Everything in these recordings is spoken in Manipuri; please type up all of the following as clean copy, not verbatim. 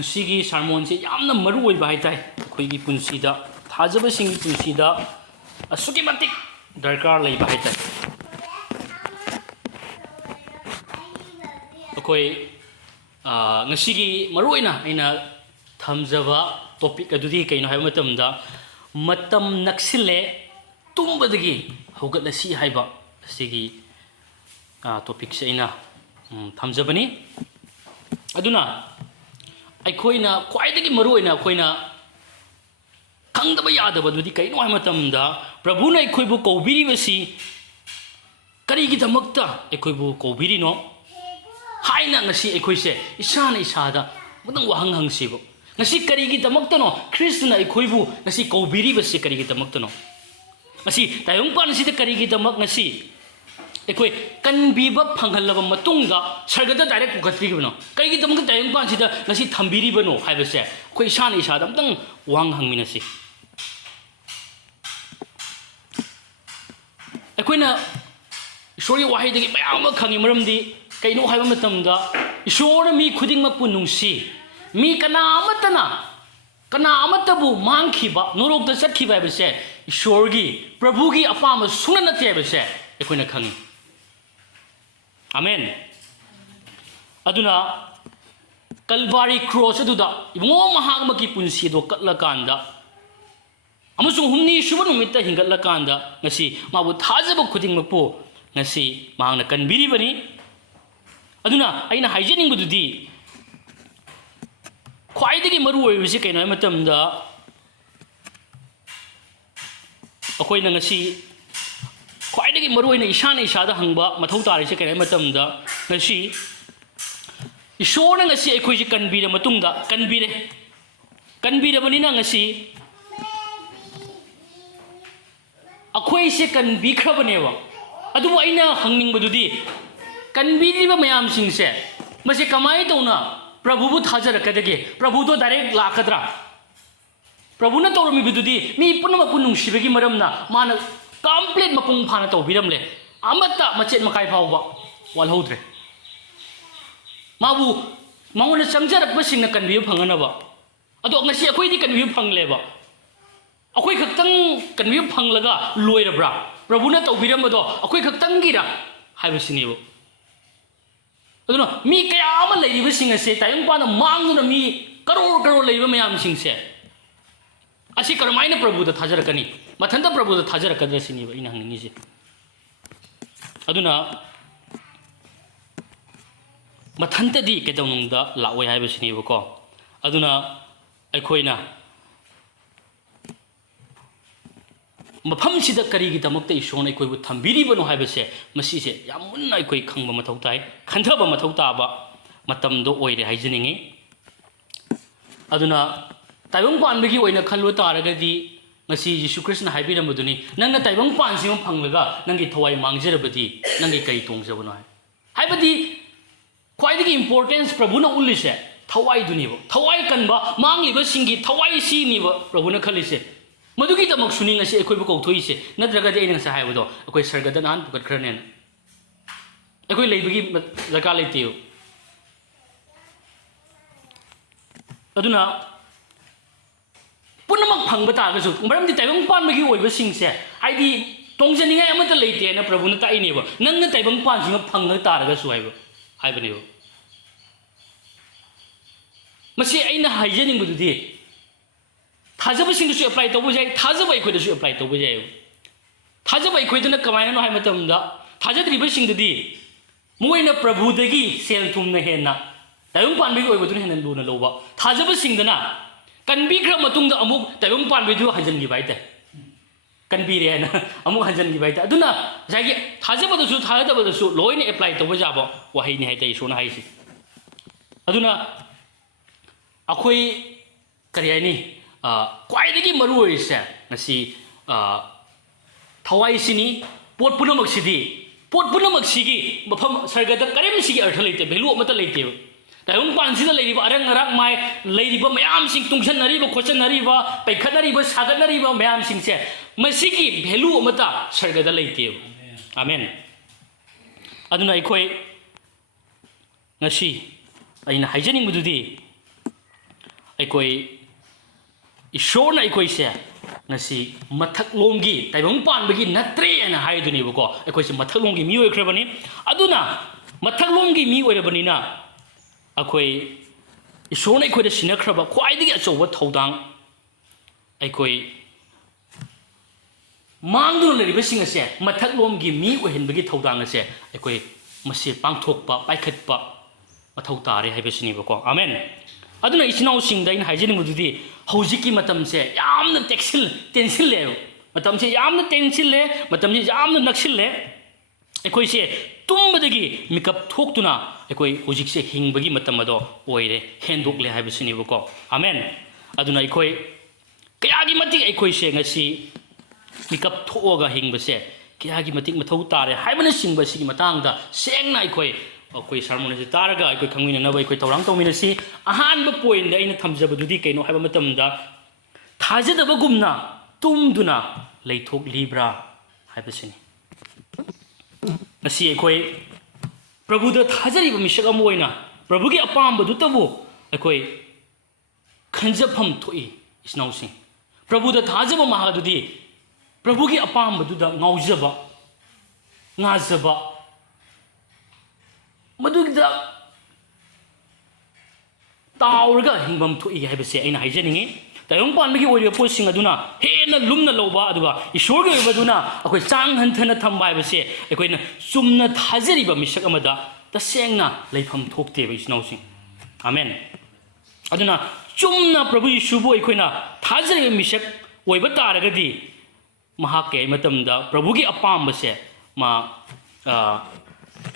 ngsi sermon se yamna maru oi bai tai khoi gi punsi da thajaba sing punsi da asuki matik darkar lei bai tai khoi ngsi gi maru ina ina thamjaba topic adudi kaino hai matam naksile tumbadagi hogatlasi haiba sigi topic se ina thamjabani aduna ꯑꯩꯈꯣꯏꯅ ꯈ꯭ꯋꯥꯏꯗꯒꯤ ꯃꯔꯨꯑꯣꯏꯅ ꯑꯩꯈꯣꯏꯅ ꯈꯪꯗꯕ ꯌꯥꯗꯕꯗꯨꯗꯤ ꯀꯩꯅꯣ ꯍꯥꯏꯕ ꯃꯇꯝꯗ ꯄ꯭ꯔꯚꯨꯅ ꯑꯩꯈꯣꯏꯕꯨ ꯀꯧꯕꯤꯔꯤꯕꯁꯤ ꯀꯔꯤꯒꯤꯗꯃꯛꯇ ꯑꯩꯈꯣꯏꯕꯨ ꯀꯧꯕꯤꯔꯤꯅꯣ ꯍꯥꯏꯅ ꯉꯁꯤ ꯑꯩꯈꯣꯏꯁꯦ ꯏꯁꯥꯅ ꯏꯁꯥꯗ ꯑꯃꯨꯛꯇꯪ ꯋꯥꯍꯪ ꯍꯪꯁꯤꯕ ꯉꯁꯤ ꯀꯔꯤꯒꯤꯗꯃꯛꯇꯅꯣ ꯈ꯭ꯔꯤꯁꯇꯨꯅ ꯑꯩꯈꯣꯏꯕꯨ ꯉꯁꯤ ꯀꯧꯕꯤꯔꯤꯕꯁꯤ ꯀꯔꯤꯒꯤꯗꯃꯛꯇꯅꯣ ꯉꯁꯤ ꯇꯥꯏꯕꯪꯄꯥꯟꯁꯤꯗ ꯀꯔꯤꯒꯤꯗꯃꯛ ꯉꯁꯤ ꯑꯩꯈꯣꯏ ꯀꯟꯕꯤꯕ ꯐꯪꯍꯜꯂꯕ ꯃꯇꯨꯡꯗ ꯁꯔꯒꯗ ꯗꯥꯏꯔꯦꯛ ꯄꯨꯈꯠꯄꯤꯈꯤꯕꯅꯣ ꯀꯔꯤꯒꯤꯗꯃꯛꯇ ꯇꯥꯏꯕꯪꯄꯥꯟꯁꯤꯗ ꯉꯁꯤ ꯊꯝꯕꯤꯔꯤꯕꯅꯣ ꯍꯥꯏꯕꯁꯦ ꯑꯩꯈꯣꯏ ꯏꯁꯥꯅ ꯏꯁꯥꯗ ꯑꯝꯇꯪ ꯋꯥꯍꯪ ꯍꯪꯃꯤꯟꯅꯁꯤ ꯑꯩꯈꯣꯏꯅ ꯏꯁꯣꯔꯒꯤ ꯋꯥꯍꯩꯗꯒꯤ ꯃꯌꯥꯝ ꯑꯃ ꯈꯪꯉꯤ ꯃꯔꯝꯗꯤ ꯀꯩꯅꯣ ꯍꯥꯏꯕ ꯃꯇꯝꯗ ꯏꯁꯣꯔꯅ ꯃꯤ ꯈꯨꯗꯤꯡꯃꯛꯄꯨ ꯅꯨꯡꯁꯤ ꯃꯤ ꯀꯅꯥ ꯑꯃꯠꯇꯕꯨ ꯃꯥꯡꯈꯤꯕ ꯅꯣꯔꯣꯛꯇ ꯆꯠꯈꯤꯕ ꯍꯥꯏꯕꯁꯦ ꯏꯁꯣꯔꯒꯤ ꯄ꯭ꯔꯚꯨꯒꯤ ꯑꯄꯥꯝꯕ ꯁꯨꯡꯅ ꯅꯠꯇꯦ ꯍꯥꯏꯕꯁꯦ ꯑꯩꯈꯣꯏꯅ ꯈꯪꯉꯤ Amen. Aduna Calvary cross aduda ibungo mahagmaki punsi do katlakanda amasung humni shuba numitta hingatlakanda ngasi mabu thajaba khudingmakpo ngasi mahangna kanbiribani aduna aina haijening bududi khwaidagi maru oibisi kaino matamda akoina ngasi ꯈ꯭ꯋꯥꯏꯗꯒꯤ ꯃꯔꯨꯑꯣꯏꯅ ꯏꯁꯥꯅ ꯏꯁꯥꯗ ꯍꯪꯕ ꯃꯊꯧ ꯇꯥꯔꯤꯁꯦ ꯀꯩ ꯍꯥꯏ ꯃꯇꯝꯗ ꯉꯁꯤ ꯏꯁꯣꯔꯅ ꯉꯁꯤ ꯑꯩꯈꯣꯏꯁꯤ ꯀꯟꯕꯤꯔ ꯃꯇꯨꯡꯗ ꯀꯟꯕꯤꯔꯕꯅꯤꯅ ꯉꯁꯤ ꯑꯩꯈꯣꯏꯁꯦ ꯀꯟꯕꯤꯈ꯭ꯔꯕꯅꯦꯕ ꯑꯗꯨꯕꯨ ꯑꯩꯅ ꯍꯪꯅꯤꯡꯕꯗꯨꯗꯤ ꯀꯟꯕꯤꯔꯤꯕ ꯃꯌꯥꯝꯁꯤꯡꯁꯦ ꯃꯁꯤ ꯀꯃꯥꯏꯅ ꯇꯧꯅ ꯄ꯭ꯔꯚꯨꯕꯨ ꯊꯥꯖꯔꯛꯀꯗꯒꯦ ꯄ꯭ꯔꯚꯨꯗꯣ ꯗꯥꯏꯔꯦꯛ ꯂꯥꯛꯀꯗ꯭ꯔꯥ ꯄ꯭ꯔꯚꯨꯅ ꯇꯧꯔꯝꯃꯤꯕꯗꯨꯗꯤ ꯃꯤ ꯄꯨꯝꯅꯃꯛꯄꯨ ꯅꯨꯡꯁꯤꯕꯒꯤ ꯃꯔꯝꯅ ꯃꯥꯅ complete mapung phana tawbiramle amata machet makai phawba walhodre mabu mangona chamjarakba singna kanbiyu phanganaba ado ngasi akoi di kanbiyu phangleba akoi khaktang kanbiyu phanglaga loirabra prabhuna tawbiramado akoi khaktang gira haibasinibo aduna mi kaya ama leiriba singa se tayong pana manguna mi karor leiriba mayam singse asi karamaina prabhu da thajarakani mathanda prabhu da thajarakadra siniba ina hangingise aduna mathanta di kedawnungda lawai haiba siniba ko aduna aikhoina mafam sida karigi damakta ishona aikhoibu thambiribano haibase masise yamunna aikoi khangba mathau tai khanthaba mathau taba matamdo oire haijiningi aduna taibang panbagi oina khallu taragadi ngasi Yesu Krishna haibiramuduni nangna taibang pansima phanglaga nangi thawai mangjerabadi nangi kai tongjabano haibadi khwaidagi importance prabhuna ullise thawai dunibo thawai kanba mangliba singi thawai siniba prabhuna khalise madugi tamak suni ngasi ekhoibu kauthoise nadraga de ngasa haibado ekoi sargada nan pukat khranen ekoi leibagi laka leiteu aduna punamak phangba tagasu maramdi taibang panbagi oiba singse haidi tongjaningai amata leite na prabhuna taineba nangna taibang pansinga phangna taragasu haibanibo masi aina haijening bududi thajaba singsu apply tobu jai thajaba ikhoidasu apply tobu jai thajaba ikhoiduna kamaina no hai matamda thajadriba singdudi moina prabhudagi sel thumna hena taibang panbagi oibaduna hena luna loba thajaba singdana kanbikhra matungda amuk taibang panbidu hanjangi baita kanbire na amuk hanjangi baita aduna jagi thajabadasu thajabadasu loina apply toba jabo wahai ni haitai sona haisi aduna akhoi kariyani kwaidagi maru oise ngasi thawai sini pot punamak sigi mafam sargada karim sigi artha leite belu amata leite taibang pansida leiriba arang arak mai leiriba mayam sing tungsanariba khochanariba paikhanariba saganariba mayam singse masigi belu amata sargada leite amen aduna ikoi ngasi aina haijening bududi ꯑꯩꯈꯣꯏ ꯏꯁꯣꯔꯅ ꯑꯩꯈꯣꯏꯁꯦ ꯉꯁꯤ ꯃꯊꯛꯂꯣꯝꯒꯤ ꯇꯥꯏꯕꯪ ꯄꯥꯟꯕꯒꯤ ꯅꯠꯇ꯭ꯔꯦ ꯍꯥꯏꯅ ꯍꯥꯏꯗꯨꯅꯦꯕꯀꯣ ꯑꯩꯈꯣꯏꯁꯦ ꯃꯊꯛꯂꯣꯝꯒꯤ ꯃꯤ ꯑꯣꯏꯈ꯭ꯔꯕꯅꯤ ꯑꯗꯨꯅ ꯃꯊꯛꯂꯣꯝꯒꯤ ꯃꯤ ꯑꯣꯏꯔꯕꯅꯤꯅ ꯑꯩꯈꯣꯏ ꯏꯁꯣꯔꯅ ꯑꯩꯈꯣꯏꯗ ꯁꯤꯟꯅꯈ꯭ꯔꯕ ꯈ꯭ꯋꯥꯏꯗꯒꯤ ꯑꯆꯧꯕ ꯊꯧꯗꯥꯡ ꯑꯩꯈꯣꯏ ꯃꯥꯡꯗꯨꯅ ꯂꯩꯔꯤꯕꯁꯤꯡ ꯑꯁꯦ ꯃꯊꯛꯂꯣꯝꯒꯤ ꯃꯤ ꯑꯣꯏꯍꯟꯕꯒꯤ ꯊꯧꯗꯥꯡ ꯑꯁꯦ ꯑꯩꯈꯣꯏ ꯃꯁꯤ ꯄꯥꯡꯊꯣꯛꯄ ꯄꯥꯏꯈꯠꯄ ꯃꯊꯧ ꯇꯥꯔꯦ ꯍꯥꯏꯕꯁꯤꯅꯦꯕꯀꯣ ꯑꯃꯦꯟ ꯑꯗꯨꯅ ꯏꯆꯤꯟꯅꯥꯎꯁꯤꯡꯗ ꯑꯩꯅ ꯍꯥꯏꯖꯅꯤꯡꯕꯗꯨꯗꯤ ꯍꯧꯖꯤꯛꯀꯤ ꯃꯇꯝꯁꯦ ꯌꯥꯝꯅ ꯇꯦꯟꯁꯤꯜꯂꯦꯕ ꯃꯇꯝꯁꯦ ꯌꯥꯝꯅ ꯇꯦꯟꯁꯤꯜꯂꯦ ꯃꯇꯝꯁꯦ ꯌꯥꯝꯅ ꯅꯛꯁꯤꯜꯂꯦ ꯑꯩꯈꯣꯏꯁꯦ ꯇꯨꯝꯕꯗꯒꯤ ꯃꯤꯀꯞ ꯊꯣꯛꯇꯨꯅ ꯑꯩꯈꯣꯏ ꯍꯧꯖꯤꯛꯁꯦ ꯍꯤꯡꯕꯒꯤ ꯃꯇꯝ ꯑꯗꯣ ꯑꯣꯏꯔꯦ ꯍꯦꯟꯗꯣꯛꯂꯦ ꯍꯥꯏꯕꯁꯤꯅꯦꯕꯀꯣ ꯑꯃꯦꯟ ꯑꯗꯨꯅ ꯑꯩꯈꯣꯏ ꯀꯌꯥꯒꯤ ꯃꯇꯤꯛ ꯑꯩꯈꯣꯏꯁꯦ ꯉꯁꯤ ꯃꯤꯀꯞ ꯊꯣꯛꯑꯒ ꯍꯤꯡꯕꯁꯦ ꯀꯌꯥꯒꯤ ꯃꯇꯤꯛ ꯃꯊꯧ ꯇꯥꯔꯦ ꯍꯥꯏꯕꯅꯆꯤꯡꯕ ꯑꯁꯤꯒꯤ ꯃꯇꯥꯡꯗ ꯁꯦꯡꯅ ꯑꯩꯈꯣꯏ ꯁꯔꯃꯣꯟ ꯑꯁꯤ ꯇꯥꯔꯒ ꯑꯩꯈꯣꯏ ꯈꯪꯃꯤꯟꯅꯅꯕ ꯑꯩꯈꯣꯏ ꯊꯧꯔꯥꯡ ꯇꯧꯃꯤꯟꯅꯁꯤ ꯑꯍꯥꯟꯕ ꯄꯣꯏꯟꯗ ꯑꯩꯅ ꯊꯝꯖꯕꯗꯨꯗꯤ ꯀꯩꯅꯣ ꯍꯥꯏꯕ ꯃꯇꯝꯗ ꯊꯥꯖꯗꯕꯒꯨꯝꯅ ꯇꯨꯝꯗꯨꯅ ꯂꯩꯊꯣꯛꯂꯤꯕ꯭ꯔꯥ ꯍꯥꯏꯕꯁꯤꯅꯤ ꯉꯁꯤ ꯑꯩꯈꯣꯏ ꯄ꯭ꯔꯚꯨꯗ ꯊꯥꯖꯔꯤꯕ ꯃꯤꯁꯛ ꯑꯃ ꯑꯣꯏꯅ ꯄ꯭ꯔꯚꯨꯒꯤ ꯑꯄꯥꯝꯕꯗꯨꯇꯕꯨ ꯑꯩꯈꯣꯏ ꯈꯟꯖꯐꯝ ꯊꯣꯛꯏ ꯏꯆꯤꯟꯅꯥꯎꯁꯤꯡ ꯄ꯭ꯔꯚꯨꯗ ꯊꯥꯖꯕ ꯃꯍꯥꯛ ꯑꯗꯨꯗꯤ ꯄ꯭ꯔꯚꯨꯒꯤ ꯑꯄꯥꯝꯕꯗꯨꯗ ꯉꯥꯎꯖꯕ ꯉꯥꯖꯕ ꯃꯗꯨꯒꯤꯗ ꯇꯥꯎꯔꯒ ꯍꯤꯡꯐꯝ ꯊꯣꯛꯏ ꯍꯥꯏꯕꯁꯦ ꯑꯩꯅ ꯍꯥꯏꯖꯅꯤꯡꯉꯤ ꯇꯥꯏꯕꯪ ꯄꯥꯟꯕꯒꯤ ꯑꯣꯏꯔꯤꯕ ꯄꯣꯠꯁꯤꯡ ꯑꯗꯨꯅ ꯍꯦꯟꯅ ꯂꯨꯝꯅ ꯂꯧꯕ ꯑꯗꯨꯒ ꯏꯁꯣꯔꯒꯤ ꯑꯣꯏꯕꯗꯨꯅ ꯑꯩꯈꯣꯏ ꯆꯥꯡ ꯍꯟꯊꯅ ꯊꯝꯕ ꯍꯥꯏꯕꯁꯦ ꯑꯩꯈꯣꯏꯅ ꯆꯨꯝꯅ ꯊꯥꯖꯔꯤꯕ ꯃꯤꯁꯛ ꯑꯃꯗ ꯇꯁꯦꯡꯅ ꯂꯩꯐꯝ ꯊꯣꯛꯇꯦꯕ ꯏꯆꯤꯟꯅꯥꯎꯁꯤꯡ ꯑꯃꯦꯟ ꯑꯗꯨꯅ ꯆꯨꯝꯅ ꯄ꯭ꯔꯚꯨ ꯌꯤꯁꯨꯕꯨ ꯑꯩꯈꯣꯏꯅ ꯊꯥꯖꯔꯤꯕ ꯃꯤꯁꯛ ꯑꯣꯏꯕ ꯇꯥꯔꯒꯗꯤ ꯃꯍꯥꯛ ꯀꯩ ꯃꯇꯝꯗ ꯄ꯭ꯔꯚꯨꯒꯤ ꯑꯄꯥꯝꯕꯁꯦ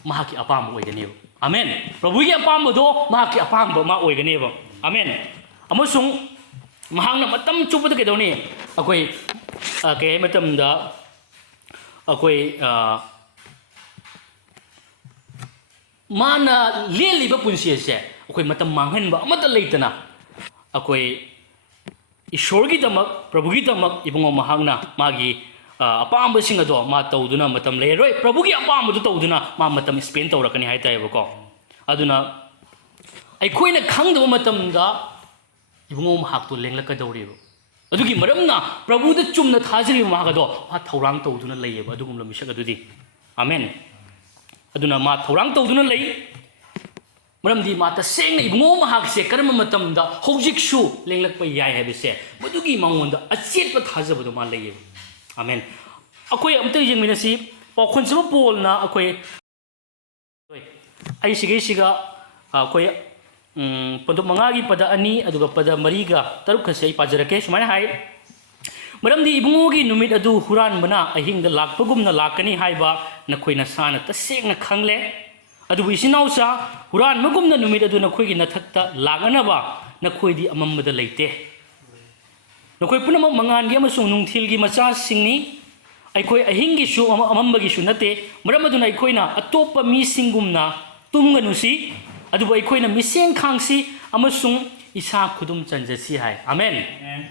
ꯃꯍꯥꯛꯀꯤ ꯑꯄꯥꯝꯕ ꯑꯣꯏꯒꯅꯦꯕ ꯑꯃꯦꯟ ꯄ꯭ꯔꯚꯨꯒꯤ ꯑꯄꯥꯝꯕꯗꯣ ꯃꯍꯥꯛꯀꯤ ꯑꯄꯥꯝꯕ ꯑꯃ ꯑꯣꯏꯒꯅꯦꯕ ꯑꯃꯦꯟ ꯑꯃꯁꯨꯡ ꯃꯍꯥꯛꯅ ꯃꯇꯝ ꯆꯨꯞꯄꯗ ꯀꯩꯗꯧꯅꯤ ꯑꯩꯈꯣꯏ ꯀꯩ ꯍꯥꯏ ꯃꯇꯝꯗ ꯑꯩꯈꯣই ꯃꯥꯅ ꯂꯦꯜꯂꯤꯕ ꯄꯨꯟꯁꯤ ꯑꯁꯦ ꯑꯩꯈꯣꯏ ꯃꯇꯝ ꯃꯥꯡꯍꯟꯕ ꯑꯃꯠꯇ ꯂꯩꯇꯅ ꯑꯩꯈꯣꯏ ꯏꯁꯣꯔꯒꯤꯗꯃꯛ ꯄ꯭ꯔꯚꯨꯒꯤꯗꯃꯛ ꯏꯕꯨꯡꯉꯣ ꯃꯍꯥꯛꯅ ꯃꯥꯒꯤ ꯑꯄꯥꯝꯕꯁꯤꯡ ꯑꯗꯣ ꯃꯥ ꯇꯧꯗꯨꯅ ꯃꯇꯝ ꯂꯩꯔꯔꯣꯏ ꯄ꯭ꯔꯚꯨꯒꯤ ꯑꯄꯥꯝꯕꯗꯨ ꯇꯧꯗꯨꯅ ꯃꯥ ꯃꯇꯝ ꯁ꯭ꯄꯦꯟ ꯇꯧꯔꯛꯀꯅꯤ ꯍꯥꯏꯇꯥꯔꯦꯕꯀꯣ ꯑꯗꯨꯅ ꯑꯩꯈꯣꯏꯅ ꯈꯪꯗꯕ ꯃꯇꯝꯗ 이봉호 학도 랭락가더리고 ꯑꯗꯨꯒꯤ ꯃꯔꯝꯅ ꯄ꯭ꯔꯚꯨꯗ ꯆꯨꯝꯅ ꯊꯥꯖꯔꯤꯕ ꯃꯍꯥꯛ ꯑꯗꯣ ꯃꯥ ꯊꯧꯔꯥꯡ ꯇꯧꯗꯨꯅ ꯂꯩꯌꯦꯕ ꯑꯗꯨꯒꯨꯝꯕ ꯃꯤꯁꯛ ꯑꯗꯨꯗꯤ ꯑꯃꯦꯟ ꯑꯗꯨꯅ ꯃꯥ ꯊꯧꯔꯥꯡ ꯇꯧꯗꯨꯅ ꯂꯩ ꯃꯔꯝꯗꯤ ꯃꯥ ꯇꯁꯦꯡꯅ ꯏꯕꯨꯡꯉꯣ ꯃꯍꯥꯛꯁꯦ ꯀꯔꯝꯕ ꯃꯇꯝꯗ ꯍꯧꯖꯤꯛꯁꯨ ꯂꯦꯡꯂꯛꯄ ꯌꯥꯏ ꯍꯥꯏꯕꯁꯦ ꯃꯗꯨꯒꯤ ꯃꯉꯣꯟꯗ ꯑꯆꯦꯠꯄ ꯊꯥꯖꯕꯗꯣ ꯃꯥ ꯂꯩꯌꯦꯕ ꯑꯃꯦꯟ ꯑꯩꯈꯣꯏ ꯑꯝꯇ ꯌꯦꯡꯃꯤꯟꯅꯁꯤ ꯄꯥꯎꯈꯣꯟꯖꯕ ꯄꯣꯜꯅ ꯑꯩꯈꯣꯏ ꯑꯩ ꯁꯤꯒꯩꯁꯤꯒ ꯑꯩꯈꯣꯏ ꯄꯟꯗꯨꯞ ꯃꯉꯥꯒꯤ ꯄꯗ ꯑꯅꯤ ꯑꯗꯨꯒ ꯄꯗ ꯃꯔꯤꯒ ꯇꯔꯨꯛꯀꯁꯦ ꯑꯩ ꯄꯥꯖꯔꯛꯀꯦ ꯁꯨꯃꯥꯏꯅ ꯍꯥꯏ ꯃꯔꯝꯗꯤ ꯏꯕꯨꯡꯉꯣꯒꯤ ꯅꯨꯃꯤꯠ ꯑꯗꯨ ꯍꯨꯔꯥꯟꯕꯅ ꯑꯍꯤꯡꯗ ꯂꯥꯛꯄꯒꯨꯝꯅ ꯂꯥꯛꯀꯅꯤ ꯍꯥꯏꯕ ꯅꯈꯣꯏ ꯅꯁꯥꯅ ꯇꯁꯦꯡꯅ ꯈꯪꯂꯦ ꯑꯗꯨꯕꯨ ꯏꯆꯤꯟꯅꯥꯎꯆꯥ ꯍꯨꯔꯥꯟꯕꯒꯨꯝꯅ ꯅꯨꯃꯤꯠ ꯑꯗꯨ ꯅꯈꯣꯏꯒꯤ ꯅꯊꯛꯇ ꯂꯥꯛꯅꯅꯕ ꯅꯈꯣꯏꯗꯤ ꯑꯃꯝꯕꯗ ꯂꯩꯇꯦ ꯅꯈꯣꯏ ꯄꯨꯝꯅꯃꯛ ꯃꯉꯥꯟꯒꯤ ꯑꯃꯁꯨꯡ ꯅꯨꯡꯊꯤꯜꯒꯤ ꯃꯆꯥꯁꯤꯡꯅꯤ ꯑꯩꯈꯣꯏ ꯑꯍꯤꯡꯒꯤꯁꯨ ꯑꯃꯝꯕꯒꯤꯁꯨ ꯅꯠꯇꯦ ꯃꯔꯝ ꯑꯗꯨꯅ ꯑꯩꯈꯣꯏꯅ ꯑꯇꯣꯞꯄ ꯃꯤꯁꯤꯡꯒꯨꯝꯅ ꯇꯨꯝꯒꯅꯨꯁꯤ ꯑꯗꯨꯕꯨ ꯑꯩꯈꯣꯏꯅ ꯃꯤꯁꯦꯡ ꯈꯥꯡꯁꯤ ꯑꯃꯁꯨꯡ ꯏꯁꯥ ꯈꯨꯗꯨꯝ ꯆꯟꯖꯁꯤ ꯍꯥꯏ ꯑꯃꯦꯟ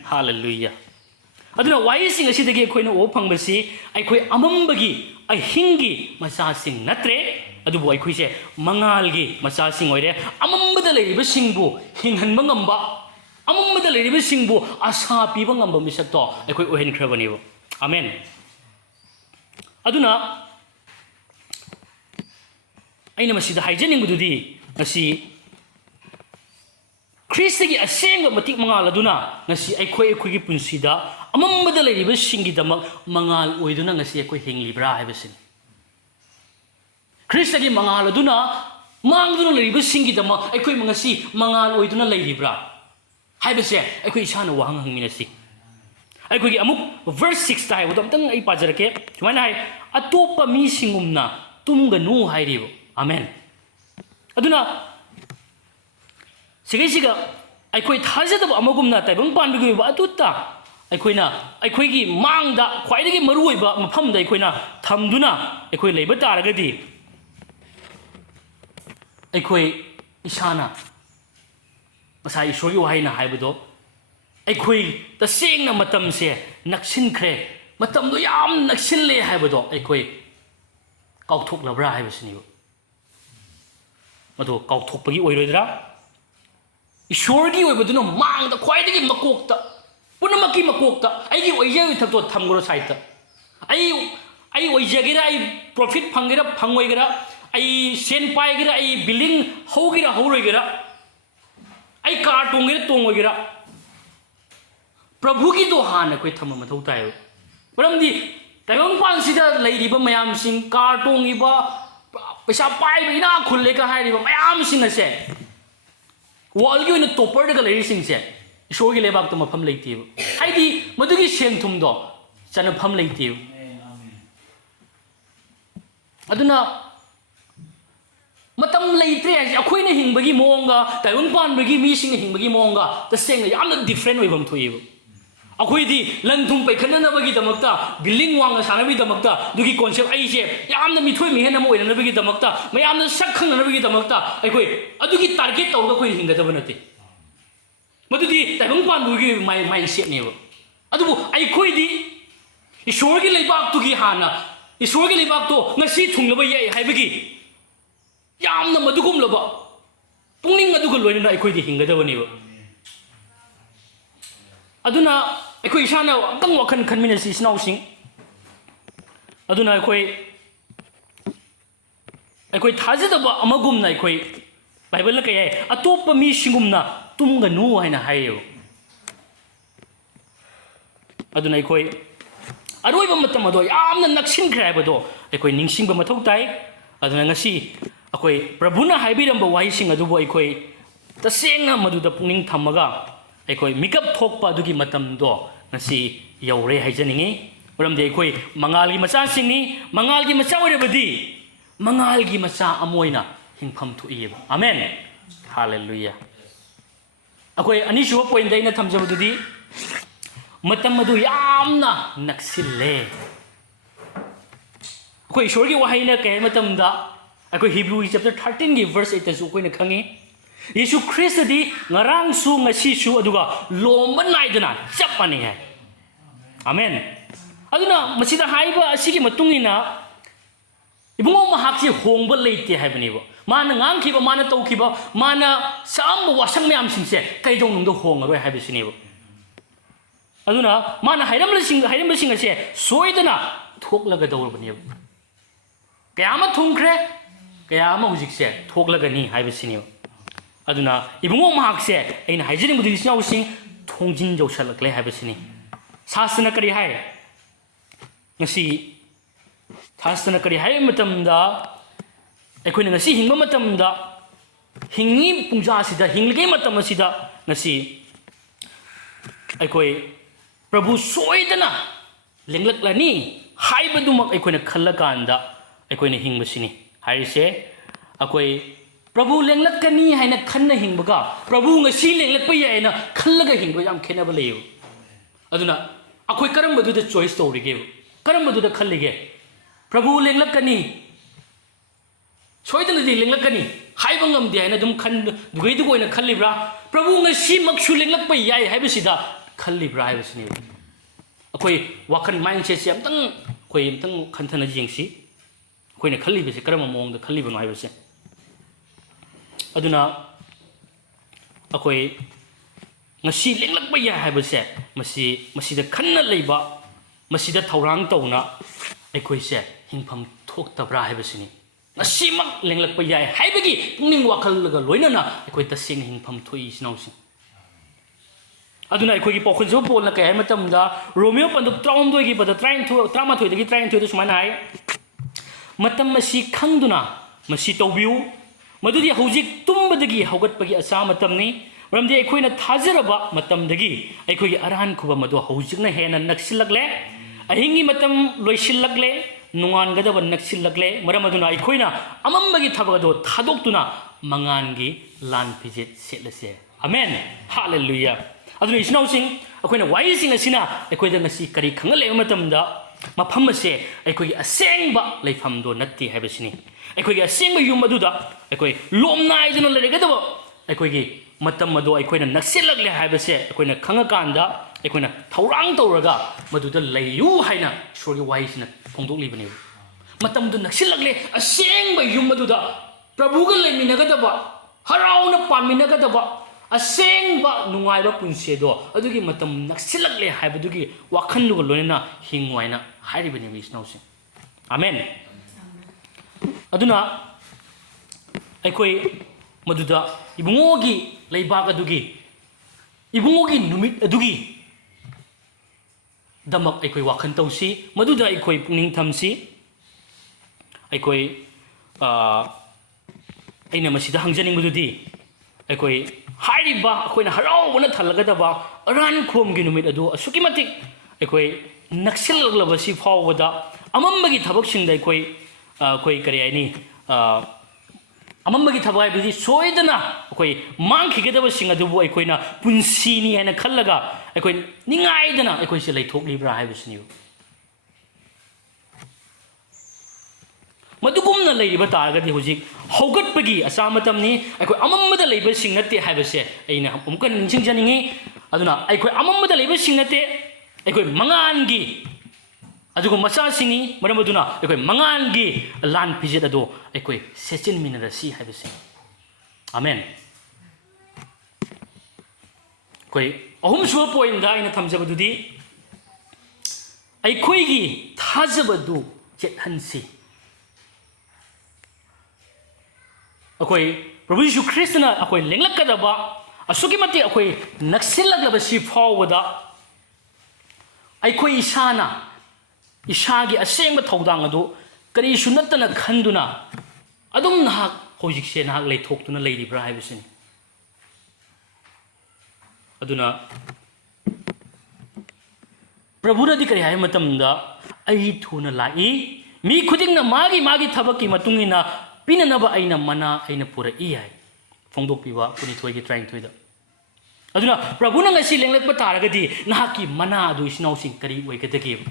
ꯍꯥꯂꯦꯂꯨꯌꯥ ꯑꯗꯨꯅ ꯋꯥꯍꯩꯁꯤꯡ ꯑꯁꯤꯗꯒꯤ ꯑꯩꯈꯣꯏꯅ ꯎꯕ ꯐꯪꯕꯁꯤ ꯑꯩꯈꯣꯏ ꯑꯃꯝꯕꯒꯤ ꯑꯍꯤꯡꯒꯤ ꯃꯆꯥꯁꯤꯡ ꯅꯠꯇ꯭ꯔꯦ ꯑꯗꯨꯕꯨ ꯑꯩꯈꯣꯏꯁꯦ ꯃꯉꯥꯜꯒꯤ ꯃꯆꯥꯁꯤꯡ ꯑꯣꯏꯔꯦ ꯑꯃꯝꯕꯗ ꯂꯩꯔꯤꯕꯁꯤꯡꯕꯨ ꯍꯤꯡꯍꯟꯕ ꯉꯝꯕ ꯑꯃꯝꯕꯗ ꯂꯩꯔꯤꯕꯁꯤꯡꯕꯨ ꯑꯁꯥ ꯄꯤꯕ ꯉꯝꯕ ꯃꯤꯁꯛꯇꯣ ꯑꯩꯈꯣꯏ ꯑꯣꯏꯍꯟꯈ꯭ꯔꯕꯅꯦꯕ ꯑꯃꯦꯟ ꯑꯗꯨꯅ ꯑꯩꯅ ꯃꯁꯤꯗ ꯍꯥꯏꯖꯅꯤꯡꯕꯗꯨꯗꯤ ꯉꯁꯤ ꯈ꯭ꯔꯤꯁꯇꯒꯤ ꯑꯁꯦꯡꯕ ꯃꯇꯤꯛ ꯃꯉꯥꯜ ꯑꯗꯨꯅ ꯉꯁꯤ ꯑꯩꯈꯣꯏꯒꯤ ꯄꯨꯟꯁꯤꯗ ꯑꯃꯝꯕꯗ ꯂꯩꯔꯤꯕꯁꯤꯡꯒꯤꯗꯃꯛ ꯃꯉꯥꯜ ꯑꯣꯏꯗꯨꯅ ꯉꯁꯤ ꯑꯩꯈꯣꯏ ꯍꯤꯡꯂꯤꯕ꯭ꯔꯥ ꯍꯥꯏꯕꯁꯤꯅꯤ ꯈ꯭ꯔꯤꯁꯇꯒꯤ ꯃꯉꯥꯜ ꯑꯗꯨꯅ ꯃꯥꯡꯗꯨꯅ ꯂꯩꯔꯤꯕꯁꯤꯡꯒꯤꯗꯃꯛ ꯑꯩꯈꯣই ꯉꯁꯤ ꯃꯉꯥꯜ ꯑꯣꯏꯗꯨꯅ ꯂꯩꯔꯤꯕ꯭ꯔꯥ ꯍꯥꯏꯕꯁꯦ ꯑꯩꯈꯣꯏ ꯏꯁꯥꯅ ꯋꯥꯍꯪ ꯍꯪꯃꯤꯟꯅꯁꯤ ꯑꯩꯈꯣꯏꯒꯤ ꯑꯃꯨꯛ ꯚꯔꯁ 6ꯇ ꯍꯥꯏꯕꯗꯣ ꯑꯝꯇꯪ ꯑꯩ ꯄꯥꯖꯔꯛꯀꯦ ꯁꯨꯃꯥꯏꯅ ꯍꯥꯏ ꯑꯇꯣꯞꯄ ꯃꯤꯁꯤꯡꯒꯨꯝꯅ ꯇꯨꯝꯒꯅꯨ ꯍꯥꯏꯔꯤꯕ ꯑꯃꯦꯟ ꯑꯗꯨꯅ ꯁꯤꯒꯩꯁꯤꯒ ꯑꯩꯈꯣꯏ ꯊꯥꯖꯗꯕ ꯑꯃꯒꯨꯝꯅ ꯇꯥꯏꯕꯪ ꯄꯥꯟꯕꯒꯤ ꯑꯣꯏꯕ ꯑꯗꯨꯇ ꯑꯩꯈꯣꯏꯅ ꯑꯩꯈꯣꯏꯒꯤ ꯃꯥꯡꯗ ꯈ꯭ꯋꯥꯏꯗꯒꯤ ꯃꯔꯨꯑꯣꯏꯕ ꯃꯐꯝꯗ ꯑꯩꯈꯣꯏꯅ ꯊꯝꯗꯨꯅ ꯑꯩꯈꯣꯏ ꯂꯩꯕ ꯇꯥꯔꯒꯗꯤ ꯑꯩꯈꯣꯏ ꯏꯁꯥꯅ ꯉꯁꯥꯏ ꯏꯁꯣꯔꯒꯤ ꯋꯥꯍꯩꯅ ꯍꯥꯏꯕꯗꯣ ꯑꯩꯈꯣꯏ ꯇꯁꯦꯡꯅ ꯃꯇꯝꯁꯦ ꯅꯛꯁꯤꯟꯈ꯭ꯔꯦ ꯃꯇꯝꯗꯣ ꯌꯥꯝ ꯅꯛꯁꯤꯜꯂꯦ ꯍꯥꯏꯕꯗꯣ ꯑꯩꯈꯣই ꯀꯥꯎꯊꯣꯛꯂꯕ꯭ꯔꯥ ꯍꯥꯏꯕꯁꯤꯅꯦꯕ ꯃꯗꯣ ꯀꯥꯎꯊꯣꯛꯄꯒꯤ ꯑꯣꯏꯔꯣꯏꯗ꯭ꯔꯥ ꯏꯁꯣꯔꯒꯤ ꯑꯣꯏꯕꯗꯨꯅ ꯃꯥꯡꯗ ꯈ꯭ꯋꯥꯏꯗꯒꯤ ꯃꯀꯣꯛꯇ ꯄꯨꯝꯅꯃꯛꯀꯤ ꯃꯀꯣꯛꯇ ꯑꯩꯒꯤ ꯑꯣꯏꯖꯕꯒꯤ ꯊꯛꯇꯣ ꯊꯝꯈ꯭ꯔꯣ ꯁꯥꯏꯠꯇ ꯑꯩ ꯑꯣꯏꯖꯒꯦꯔꯥ ꯑꯩ ꯄ꯭ꯔꯣꯐꯤꯠ ꯐꯪꯒꯦꯔꯥ ꯐꯪꯉꯣꯏꯒꯦꯔꯥ ꯑꯩ ꯁꯦꯟ ꯄꯥꯏꯒꯦꯔꯥ ꯑꯩ ꯕꯤꯜꯗꯤꯡ ꯍꯧꯒꯦꯔꯥ ꯍꯧꯔꯣꯏꯒꯦꯔꯥ ꯑꯩ ꯀꯥꯔ ꯇꯣꯡꯒꯦꯔꯥ ꯇꯣꯡꯉꯣꯏꯒꯦꯔꯥ ꯄ꯭ꯔꯚꯨꯒꯤꯗꯣ ꯍꯥꯟꯅ ꯑꯩꯈꯣꯏ ꯊꯝꯕ ꯃꯊꯧ ꯇꯥꯏꯌꯦꯕ ꯃꯔꯝꯗꯤ ꯇꯥꯏꯕꯪꯄꯥꯟꯁꯤꯗ ꯂꯩꯔꯤꯕ ꯃꯌꯥꯝꯁꯤꯡ ꯀꯥꯔ ꯇꯣꯡꯉꯤꯕ ꯄꯩꯁꯥ ꯄꯥꯏꯕ ꯏꯅꯥꯛ ꯈꯨꯜꯂꯦꯒ ꯍꯥꯏꯔꯤꯕ ꯃꯌꯥꯝꯁꯤꯡ ꯑꯁꯦ ꯋꯥꯔꯜꯒꯤ ꯑꯣꯏꯅ ꯇꯣꯞꯄꯔꯗꯒ ꯂꯩꯔꯤꯁꯤꯡꯁꯦ ꯏꯁꯣꯔꯒꯤ ꯂꯩꯕꯥꯛꯇ ꯃꯐꯝ ꯂꯩꯇꯦꯕ ꯍꯥꯏꯗꯤ ꯃꯗꯨꯒꯤ ꯁꯦꯟ ꯊꯨꯝꯗꯣ ꯆꯟꯅꯐꯝ ꯂꯩꯇꯦꯕ ꯑꯗꯨꯅ ꯃꯇꯝ ꯂꯩꯇ꯭ꯔꯦ ꯍꯥꯏꯁꯦ ꯑꯩꯈꯣꯏꯅ ꯍꯤꯡꯕꯒꯤ ꯃꯑꯣꯡꯒ ꯇꯥꯏꯕꯪꯄꯥꯟꯕꯒꯤ ꯃꯤꯁꯤꯡꯅ ꯍꯤꯡꯕꯒꯤ ꯃꯑꯣꯡꯒ ꯇꯁꯦꯡꯅ ꯌꯥꯝꯅ ꯗꯤꯐ꯭ꯔꯦꯟ ꯑꯣꯏꯕ ꯑꯃ ꯊꯣꯛꯑꯦꯕ ꯑꯩꯈꯣꯏꯗꯤ ꯂꯟ ꯊꯨꯝ ꯄꯩꯈꯠꯅꯅꯕꯒꯤꯗꯃꯛꯇ ꯕꯤꯜꯗꯤꯡ ꯋꯥꯡꯅ ꯁꯥꯟꯅꯕꯒꯤꯗꯃꯛꯇ ꯑꯗꯨꯒꯤ ꯀꯣꯟꯁꯦꯞ ꯑꯩꯁꯦ ꯌꯥꯝꯅ ꯃꯤꯊꯣꯏ ꯃꯤꯍꯦꯟ ꯑꯃ ꯑꯣꯏꯅꯅꯕꯒꯤꯗꯃꯛꯇ ꯃꯌꯥꯝꯅ ꯁꯛ ꯈꯪꯅꯅꯕꯒꯤꯗꯃꯛꯇ ꯑꯩꯈꯣꯏ ꯑꯗꯨꯒꯤ ꯇꯥꯔꯒꯦꯠ ꯇꯧꯔꯒ ꯑꯩꯈꯣꯏꯅ ꯍꯤꯡꯒꯗꯕ ꯅꯠꯇꯦ ꯃꯗꯨꯗꯤ ꯇꯥꯏꯕꯪꯄꯥꯟꯕꯒꯤ ꯃꯥꯏꯟꯁꯦꯠꯅꯦꯕ ꯑꯗꯨꯕꯨ ꯑꯩꯈꯣꯏꯗꯤ ꯏꯁꯣꯔꯒꯤ ꯂꯩꯕꯥꯛꯇꯨꯒꯤ ꯍꯥꯟꯅ ꯏꯁꯣꯔꯒꯤ ꯂꯩꯕꯥꯛꯇꯣ ꯉꯁꯤ ꯊꯨꯡꯂꯕ ꯌꯥꯏ ꯍꯥꯏꯕꯒꯤ ꯌꯥꯝꯅ ꯃꯗꯨꯒꯨꯝꯂꯕ ꯄꯨꯛꯅꯤꯡ ꯑꯗꯨꯒ ꯂꯣꯏꯅꯅ ꯑꯩꯈꯣꯏꯗꯤ ꯍꯤꯡꯒꯗꯕꯅꯦꯕ ꯑꯗꯨꯅ ꯑꯩꯈꯣꯏ ꯏꯁꯥꯅ ꯑꯝꯇꯪ ꯋꯥꯈꯜ ꯈꯟꯃꯤꯟꯅꯁꯤ ꯏꯆꯤꯟꯅꯥꯎꯁꯤꯡ ꯑꯗꯨꯅ ꯑꯩꯈꯣꯏ ꯊꯥꯖꯗꯕ ꯑꯃꯒꯨꯝꯅ ꯑꯩꯈꯣꯏ ꯕꯥꯏꯕꯜꯅ ꯀꯩ ꯍꯥꯏ ꯑꯇꯣꯞꯄ ꯃꯤꯁꯤꯡꯒꯨꯝꯅ ꯇꯨꯝꯒꯅꯨ ꯍꯥꯏꯅ ꯍꯥꯏꯌꯦꯕ ꯑꯗꯨꯅ ꯑꯩꯈꯣꯏ ꯑꯔꯣꯏꯕ ꯃꯇꯝ ꯑꯗꯣ ꯌꯥꯝꯅ ꯅꯛꯁꯤꯟꯈ꯭ꯔꯦ ꯍꯥꯏꯕꯗꯣ ꯑꯩꯈꯣꯏ ꯅꯤꯡꯁꯤꯡꯕ ꯃꯊꯧ ꯇꯥꯏ ꯑꯗꯨꯅ ꯉꯁꯤ ꯑꯩꯈꯣꯏ ꯄ꯭ꯔꯚꯨꯅ ꯍꯥꯏꯕꯤꯔꯝꯕ ꯋꯥꯍꯩꯁꯤꯡ ꯑꯗꯨꯕꯨ ꯑꯩꯈꯣꯏ ꯇꯁꯦꯡꯅ ꯃꯗꯨꯗ ꯄꯨꯛꯅꯤꯡ ꯊꯝꯃꯒ ꯑꯩꯈꯣꯏ ꯃꯤꯀꯞ ꯊꯣꯛꯄ ꯑꯗꯨꯒꯤ ꯃꯇꯝꯗꯣ ꯉꯁꯤ ꯌꯧꯔꯦ ꯍꯥꯏꯖꯅꯤꯡꯉꯤ ꯃꯔꯝꯗꯤ ꯑꯩꯈꯣꯏ ꯃꯉꯥꯜꯒꯤ ꯃꯆꯥꯁꯤꯡꯅꯤ ꯃꯉꯥꯜꯒꯤ ꯃꯆꯥ ꯑꯣꯏꯔꯕꯗꯤ ꯃꯉꯥꯜꯒꯤ ꯃꯆꯥ ꯑꯃ ꯑꯣꯏꯅ ꯍꯤꯡꯐꯝ ꯊꯣꯛꯏꯕ ꯑꯃꯦꯟ ꯍꯥꯂꯦꯂꯨꯌꯥ ꯑꯩꯈꯣꯏ ꯑꯅꯤꯁꯨꯕ ꯄꯣꯏꯟꯗ ꯑꯩꯅ ꯊꯝꯖꯕꯗꯨꯗꯤ ꯃꯇꯝ ꯑꯗꯨ ꯌꯥꯝꯅ ꯅꯛꯁꯤꯜꯂꯦ ꯑꯩꯈꯣꯏ ꯏꯁꯣꯔꯒꯤ ꯋꯥꯍꯩꯅ ꯀꯩ ꯍꯥꯏ ꯃꯇꯝꯗ ꯑꯩꯈꯣꯏ ꯍꯤꯕ꯭ꯔꯨ ꯆꯦꯞꯇꯔ 13ꯒꯤ ꯚꯔꯁ 8ꯇꯁꯨ ꯑꯩꯈꯣꯏꯅ ꯈꯪꯉꯤ ꯌꯤꯁꯨ ꯈ꯭ꯔꯤꯁꯇꯗꯤ ꯉꯔꯥꯡꯁꯨ ꯉꯁꯤꯁꯨ ꯑꯗꯨꯒ ꯂꯣꯝꯕ ꯅꯥꯏꯗꯅ ꯆꯞ ꯃꯥꯟꯅꯩ ꯍꯥꯏ ꯑꯃꯦꯟ ꯑꯗꯨꯅ ꯃꯁꯤꯗ ꯍꯥꯏꯕ ꯑꯁꯤꯒꯤ ꯃꯇꯨꯡ ꯏꯟꯅ ꯏꯕꯨꯡꯉꯣ ꯃꯍꯥꯛꯁꯤ ꯍꯣꯡꯕ ꯂꯩꯇꯦ ꯍꯥꯏꯕꯅꯦꯕ ꯃꯥꯅ ꯉꯥꯡꯈꯤꯕ ꯃꯥꯅ ꯇꯧꯈꯤꯕ ꯃꯥꯅ ꯁꯛꯑꯝꯕ ꯋꯥꯁꯛ ꯃꯌꯥꯝꯁꯤꯡꯁꯦ ꯀꯩꯗꯧꯅꯨꯡꯗ ꯍꯣꯡꯉꯔꯣꯏ ꯍꯥꯏꯕꯁꯤꯅꯦꯕ ꯑꯗꯨꯅ ꯃꯥꯅ ꯍꯥꯏꯔꯝꯕꯁꯤꯡ ꯑꯁꯦ ꯁꯣꯏꯗꯅ ꯊꯣꯛꯂꯒꯗꯧꯔꯕꯅꯦꯕ ꯀꯌా ꯑꯃ ꯊꯨꯡꯈ꯭ꯔꯦ ꯀꯌా ꯑꯃ ꯍꯧꯖꯤꯛꯁꯦ ꯊꯣꯛꯂꯒꯅꯤ ꯍꯥꯏꯕꯁꯤꯅꯦꯕ ꯑꯗꯨꯅ ꯏꯕꯨꯡꯉꯣ ꯃꯍꯥꯛꯁꯦ ꯑꯩꯅ ꯍꯥꯏꯖꯅꯤꯡꯕꯗꯨ ꯏꯆꯤꯟꯅꯥꯎꯁꯤꯡ ꯊꯣꯡꯖꯤꯟ ꯌꯧꯁꯜꯂꯛꯂꯦ ꯍꯥꯏꯕꯁꯤꯅꯤ ꯁꯥꯁꯇ꯭ꯔꯅ ꯀꯔꯤ ꯍꯥꯏ ꯉꯁꯤ ꯁꯥꯁꯇ꯭ꯔꯅ ꯀꯔꯤ ꯍꯥꯏꯕ ꯃꯇꯝꯗ ꯑꯩꯈꯣꯏꯅ ꯉꯁꯤ ꯍꯤꯡꯕ ꯃꯇꯝꯗ ꯍꯤꯡꯉꯤ ꯄꯨꯡꯖꯥꯁꯤꯗ ꯍꯤꯡꯂꯤꯉꯩ ꯃꯇꯝ ꯑꯁꯤꯗ ꯉꯁꯤ ꯑꯩꯈꯣꯏ ꯄ꯭ꯔꯚꯨ ꯁꯣꯏꯗꯅ ꯂꯦꯡꯂꯛꯂꯅꯤ ꯍꯥꯏꯕꯗꯨꯃꯛ ꯑꯩꯈꯣꯏꯅ ꯈꯜꯂꯀꯥꯟꯗ ꯑꯩꯈꯣꯏꯅ ꯍꯤꯡꯕꯁꯤꯅꯤ ꯍꯥꯏꯔꯤꯁꯦ ꯑꯩꯈꯣꯏ ꯄ꯭ꯔꯚꯨ ꯂꯦꯡꯂꯛꯀꯅꯤ ꯍꯥꯏꯅ ꯈꯟꯅ ꯍꯤꯡꯕꯒ ꯄ꯭ꯔꯚꯨ ꯉꯁꯤ ꯂꯦꯡꯂꯛꯄ ꯌꯥꯏꯅ ꯈꯜꯂꯒ ꯍꯤꯡꯕ ꯌꯥꯝ ꯈꯦꯠꯅꯕ ꯂꯩꯌꯦꯕ ꯑꯗꯨꯅ ꯑꯩꯈꯣꯏ ꯀꯔꯝꯕꯗꯨꯗ ꯆꯣꯏꯁ ꯇꯧꯔꯤꯒꯦꯕ ꯀꯔꯝꯕꯗꯨꯗ ꯈꯜꯂꯤꯒꯦ ꯄ꯭ꯔꯚꯨ ꯂꯦꯡꯂꯛꯀꯅꯤ ꯁꯣꯏꯗꯅꯗꯤ ꯂꯦꯡꯂꯛꯀꯅꯤ ꯍꯥꯏꯕ ꯉꯝꯗꯦ ꯍꯥꯏꯅ ꯑꯗꯨꯝ ꯗꯨꯒꯩꯗꯨꯒ ꯑꯣꯏꯅ ꯈꯜꯂꯤꯕ꯭ꯔꯥ ꯄ꯭ꯔꯚꯨ ꯉꯁꯤꯃꯛꯁꯨ ꯂꯦꯡꯂꯛꯄ ꯌꯥꯏ ꯍꯥꯏꯕꯁꯤꯗ ꯈꯜꯂꯤꯕ꯭ꯔꯥ ꯍꯥꯏꯕꯁꯤꯅꯦꯕ ꯑꯩꯈꯣꯏ ꯋꯥꯈꯜ ꯃꯥꯏꯟꯁꯦꯠꯁꯦ ꯑꯝꯇꯪ ꯈꯟꯊꯅ ꯌꯦꯡꯁꯤ ꯑꯩꯈꯣꯏꯅ ꯈꯜꯂꯤꯕꯁꯦ ꯀꯔꯝꯕ ꯃꯑꯣꯡꯗ ꯈꯜꯂꯤꯕꯅꯣ ꯍꯥꯏꯕꯁꯦ ꯑꯗꯨꯅ ꯑꯩꯈꯣই ngasi lenglakpa ya haibase masida khanna leiba masida thaurang tawna aikoi se hingpham thoktabra haibasini ngasi mak lenglakpa ya haibagi pungning wakhal laga loinana aikoi ta sing hingpham thoi sinausi aduna aikoi gi pokhonjo polna kai hai matamda romeo panduk traumdoi gi bada train thu trama thoi dagi train thoi da sumana hai matam masi khangduna masi tawbiu madudi hojik tumbadagi hogatpagi asa matamni maramdi aikoina thajiraba matamdagi aikogi aran khuba madu hojikna hena naksilakle ahingi matam loisilakle nungan gadaba naksilakle maramaduna aikoina amambagi thabagado thadoktuna mangangi lan pijit setlase amen hallelujah aduna isnausing aikoina waising asina aikoida ngasi kari khangale matamda mafam ase aikogi asengba leifamdo natti haibasini aikogi asengba yum aduda aikoi lomnai duna leregadaba aikogi matam madu aikoina naksilakle haibase aikoina khangakanda aikoina thaurang tawraga maduda layu haina shorgi waisina phongdoklibani matam du naksilakle asengba yum aduda prabhuga leminagadaba harauna paminagadaba ꯑꯁꯦꯡꯕ ꯅꯨꯡꯉꯥꯏꯕ ꯄꯨꯟꯁꯤ ꯑꯗꯣ ꯑꯗꯨꯒꯤ ꯃꯇꯝ ꯅꯛꯁꯤꯜꯂꯛꯂꯦ ꯍꯥꯏꯕꯗꯨꯒꯤ ꯋꯥꯈꯜꯗꯨꯒ ꯂꯣꯏꯅꯅ ꯍꯤꯡꯉꯨ ꯍꯥꯏꯅ ꯍꯥꯏꯔꯤꯕꯅꯦꯕ ꯏꯆꯤꯟꯅꯥꯎꯁꯤꯡ ꯑꯃꯦꯟ ꯑꯗꯨꯅ ꯑꯩꯈꯣꯏ ꯃꯗꯨꯗ ꯏꯕꯨꯡꯉꯣꯒꯤ ꯂꯩꯕꯥꯛ ꯑꯗꯨꯒꯤ ꯏꯕꯨꯡꯉꯣꯒꯤ ꯅꯨꯃꯤꯠ ꯑꯗꯨꯒꯤ ꯗꯃꯛ ꯑꯩꯈꯣꯏ ꯋꯥꯈꯜ ꯇꯧꯁꯤ ꯃꯗꯨꯗ ꯑꯩꯈꯣꯏ ꯄꯨꯛꯅꯤꯡ ꯊꯝꯁꯤ ꯑꯩꯈꯣꯏ ꯑꯩꯅ ꯃꯁꯤꯗ ꯍꯪꯖꯅꯤꯡꯕꯗꯨꯗꯤ ꯑꯩꯈꯣꯏ ꯍꯥꯏꯔꯤꯕ ꯑꯩꯈꯣꯏꯅ ꯍꯔꯥꯎꯕꯅ ꯊꯜꯂꯒꯗꯕ ꯑꯔꯥꯟꯈꯣꯝꯒꯤ ꯅꯨꯃꯤꯠ ꯑꯗꯨ ꯑꯁꯨꯛꯀꯤ ꯃꯇꯤꯛ ꯑꯩꯈꯣꯏ ꯅꯛꯁꯤꯜꯂꯛꯂꯕꯁꯤ ꯐꯥꯎꯕꯗ ꯑꯃꯝꯕꯒꯤ ꯊꯕꯛꯁꯤꯡꯗ ꯑꯩꯈꯣꯏ ꯀꯔꯤ ꯍꯥꯏꯅꯤ ꯑꯃꯝꯕꯒꯤ ꯊꯕꯛ ꯍꯥꯏꯕꯗꯤ ꯁꯣꯏꯗꯅ ꯑꯩꯈꯣই ꯃꯥꯡꯈꯤꯒꯗꯕꯁꯤꯡ ꯑꯗꯨꯕꯨ ꯑꯩꯈꯣꯏꯅ ꯄꯨꯟꯁꯤꯅꯤ ꯍꯥꯏꯅ ꯈꯜꯂꯒ ꯑꯩꯈꯣꯏ ꯅꯤꯡꯉꯥꯏꯗꯅ ꯑꯩꯈꯣꯏꯁꯦ ꯂꯩꯊꯣꯛꯂꯤꯕ꯭ꯔꯥ ꯍꯥꯏꯕꯁꯤꯅꯤꯕ ꯃꯗꯨꯒꯨꯝꯅ ꯂꯩꯔꯤꯕ ꯇꯥꯔꯒꯗꯤ ꯍꯧꯖꯤꯛ ꯍꯧꯒꯠꯄꯒꯤ ꯑꯆꯥ ꯃꯇꯝꯅꯤ ꯑꯩꯈꯣꯏ ꯑꯃꯝꯕꯗ ꯂꯩꯕꯁꯤꯡ ꯅꯠꯇꯦ ꯍꯥꯏꯕꯁꯦ ꯑꯩꯅ ꯑꯃꯨꯛꯀ ꯅꯤꯡꯁꯤꯡꯖꯅꯤꯡꯉꯤ ꯑꯗꯨꯅ ꯑꯩꯈꯣꯏ ꯑꯃꯝꯕꯗ ꯂꯩꯕꯁꯤꯡ ꯅꯠꯇꯦ ꯑꯩꯈꯣꯏ ꯃꯉꯥꯟꯒꯤ ꯑꯗꯨꯒ ꯃꯆꯥꯁꯤꯡꯅꯤ ꯃꯔꯝ ꯑꯗꯨꯅ ꯑꯩꯈꯣꯏ ꯃꯉꯥꯟꯒꯤ ꯂꯥꯟ ꯐꯤꯖꯦꯠ ꯑꯗꯣ ꯑꯩꯈꯣꯏ ꯁꯦꯠꯆꯤꯟꯃꯤꯟꯅꯔꯁꯤ ꯍꯥꯏꯕꯁꯦ ꯑꯃꯦꯟ ꯑꯩꯈꯣꯏ ꯑꯍꯨꯝꯁꯨꯕ ꯄꯣꯏꯟꯗ ꯑꯩꯅ ꯊꯝꯖꯕꯗꯨꯗꯤ ꯑꯩꯈꯣꯏꯒꯤ ꯊꯥꯖꯕꯗꯨ ꯆꯦꯠꯍꯟꯁꯤ ꯑꯩꯈꯣꯏ ꯄ꯭ꯔꯚꯨ ꯌꯤꯁꯨ ꯈ꯭ꯔꯤꯁꯇꯅ ꯑꯩꯈꯣꯏ ꯂꯦꯡꯂꯛꯀꯗꯕ ꯑꯁꯨꯛꯀꯤ ꯃꯇꯤꯛ ꯑꯩꯈꯣꯏ ꯅꯛꯁꯤꯜꯂꯛꯂꯕꯁꯤ ꯐꯥꯎꯕꯗ ꯑꯩꯈꯣꯏ ꯏꯁꯥꯅ ꯏꯁꯥꯒꯤ ꯑꯁꯦꯡꯕ ꯊꯧꯗꯥꯡ ꯑꯗꯨ ꯀꯔꯤꯁꯨ ꯅꯠꯇꯅ ꯈꯟꯗꯨꯅ ꯑꯗꯨꯝ ꯅꯍꯥꯛ ꯍꯧꯖꯤꯛꯁꯦ ꯅꯍꯥꯛ ꯂꯩꯊꯣꯛꯇꯨꯅ ꯂꯩꯔꯤꯕ꯭ꯔꯥ ꯍꯥꯏꯕꯁꯤꯅꯤ ꯑꯗꯨꯅ ꯄ꯭ꯔꯚꯨꯅꯗꯤ ꯀꯔꯤ ꯍꯥꯏꯕ ꯃꯇꯝꯗ ꯑꯩ ꯊꯨꯅ ꯂꯥꯛꯏ ꯃꯤ ꯈꯨꯗꯤꯡꯅ ꯃꯥꯒꯤ ꯊꯕꯛꯀꯤ ꯃꯇꯨꯡ ꯏꯟꯅ ꯄꯤꯅꯅꯕ ꯑꯩꯅ ꯃꯅꯥ ꯑꯩꯅ ꯄꯨꯔꯛꯏ ꯍꯥꯏ ꯐꯣꯡꯗꯣꯛꯄꯤꯕ 22:23 ꯑꯗꯨꯅ ꯄ꯭ꯔꯚꯨꯅ ꯉꯁꯤ ꯂꯦꯡꯂꯛꯄ ꯇꯥꯔꯒꯗꯤ ꯅꯍꯥꯛꯀꯤ ꯃꯅꯥ ꯑꯗꯨ ꯏꯆꯤꯟꯅꯥꯎꯁꯤꯡ ꯀꯔꯤ ꯑꯣꯏꯒꯗꯒꯦꯕ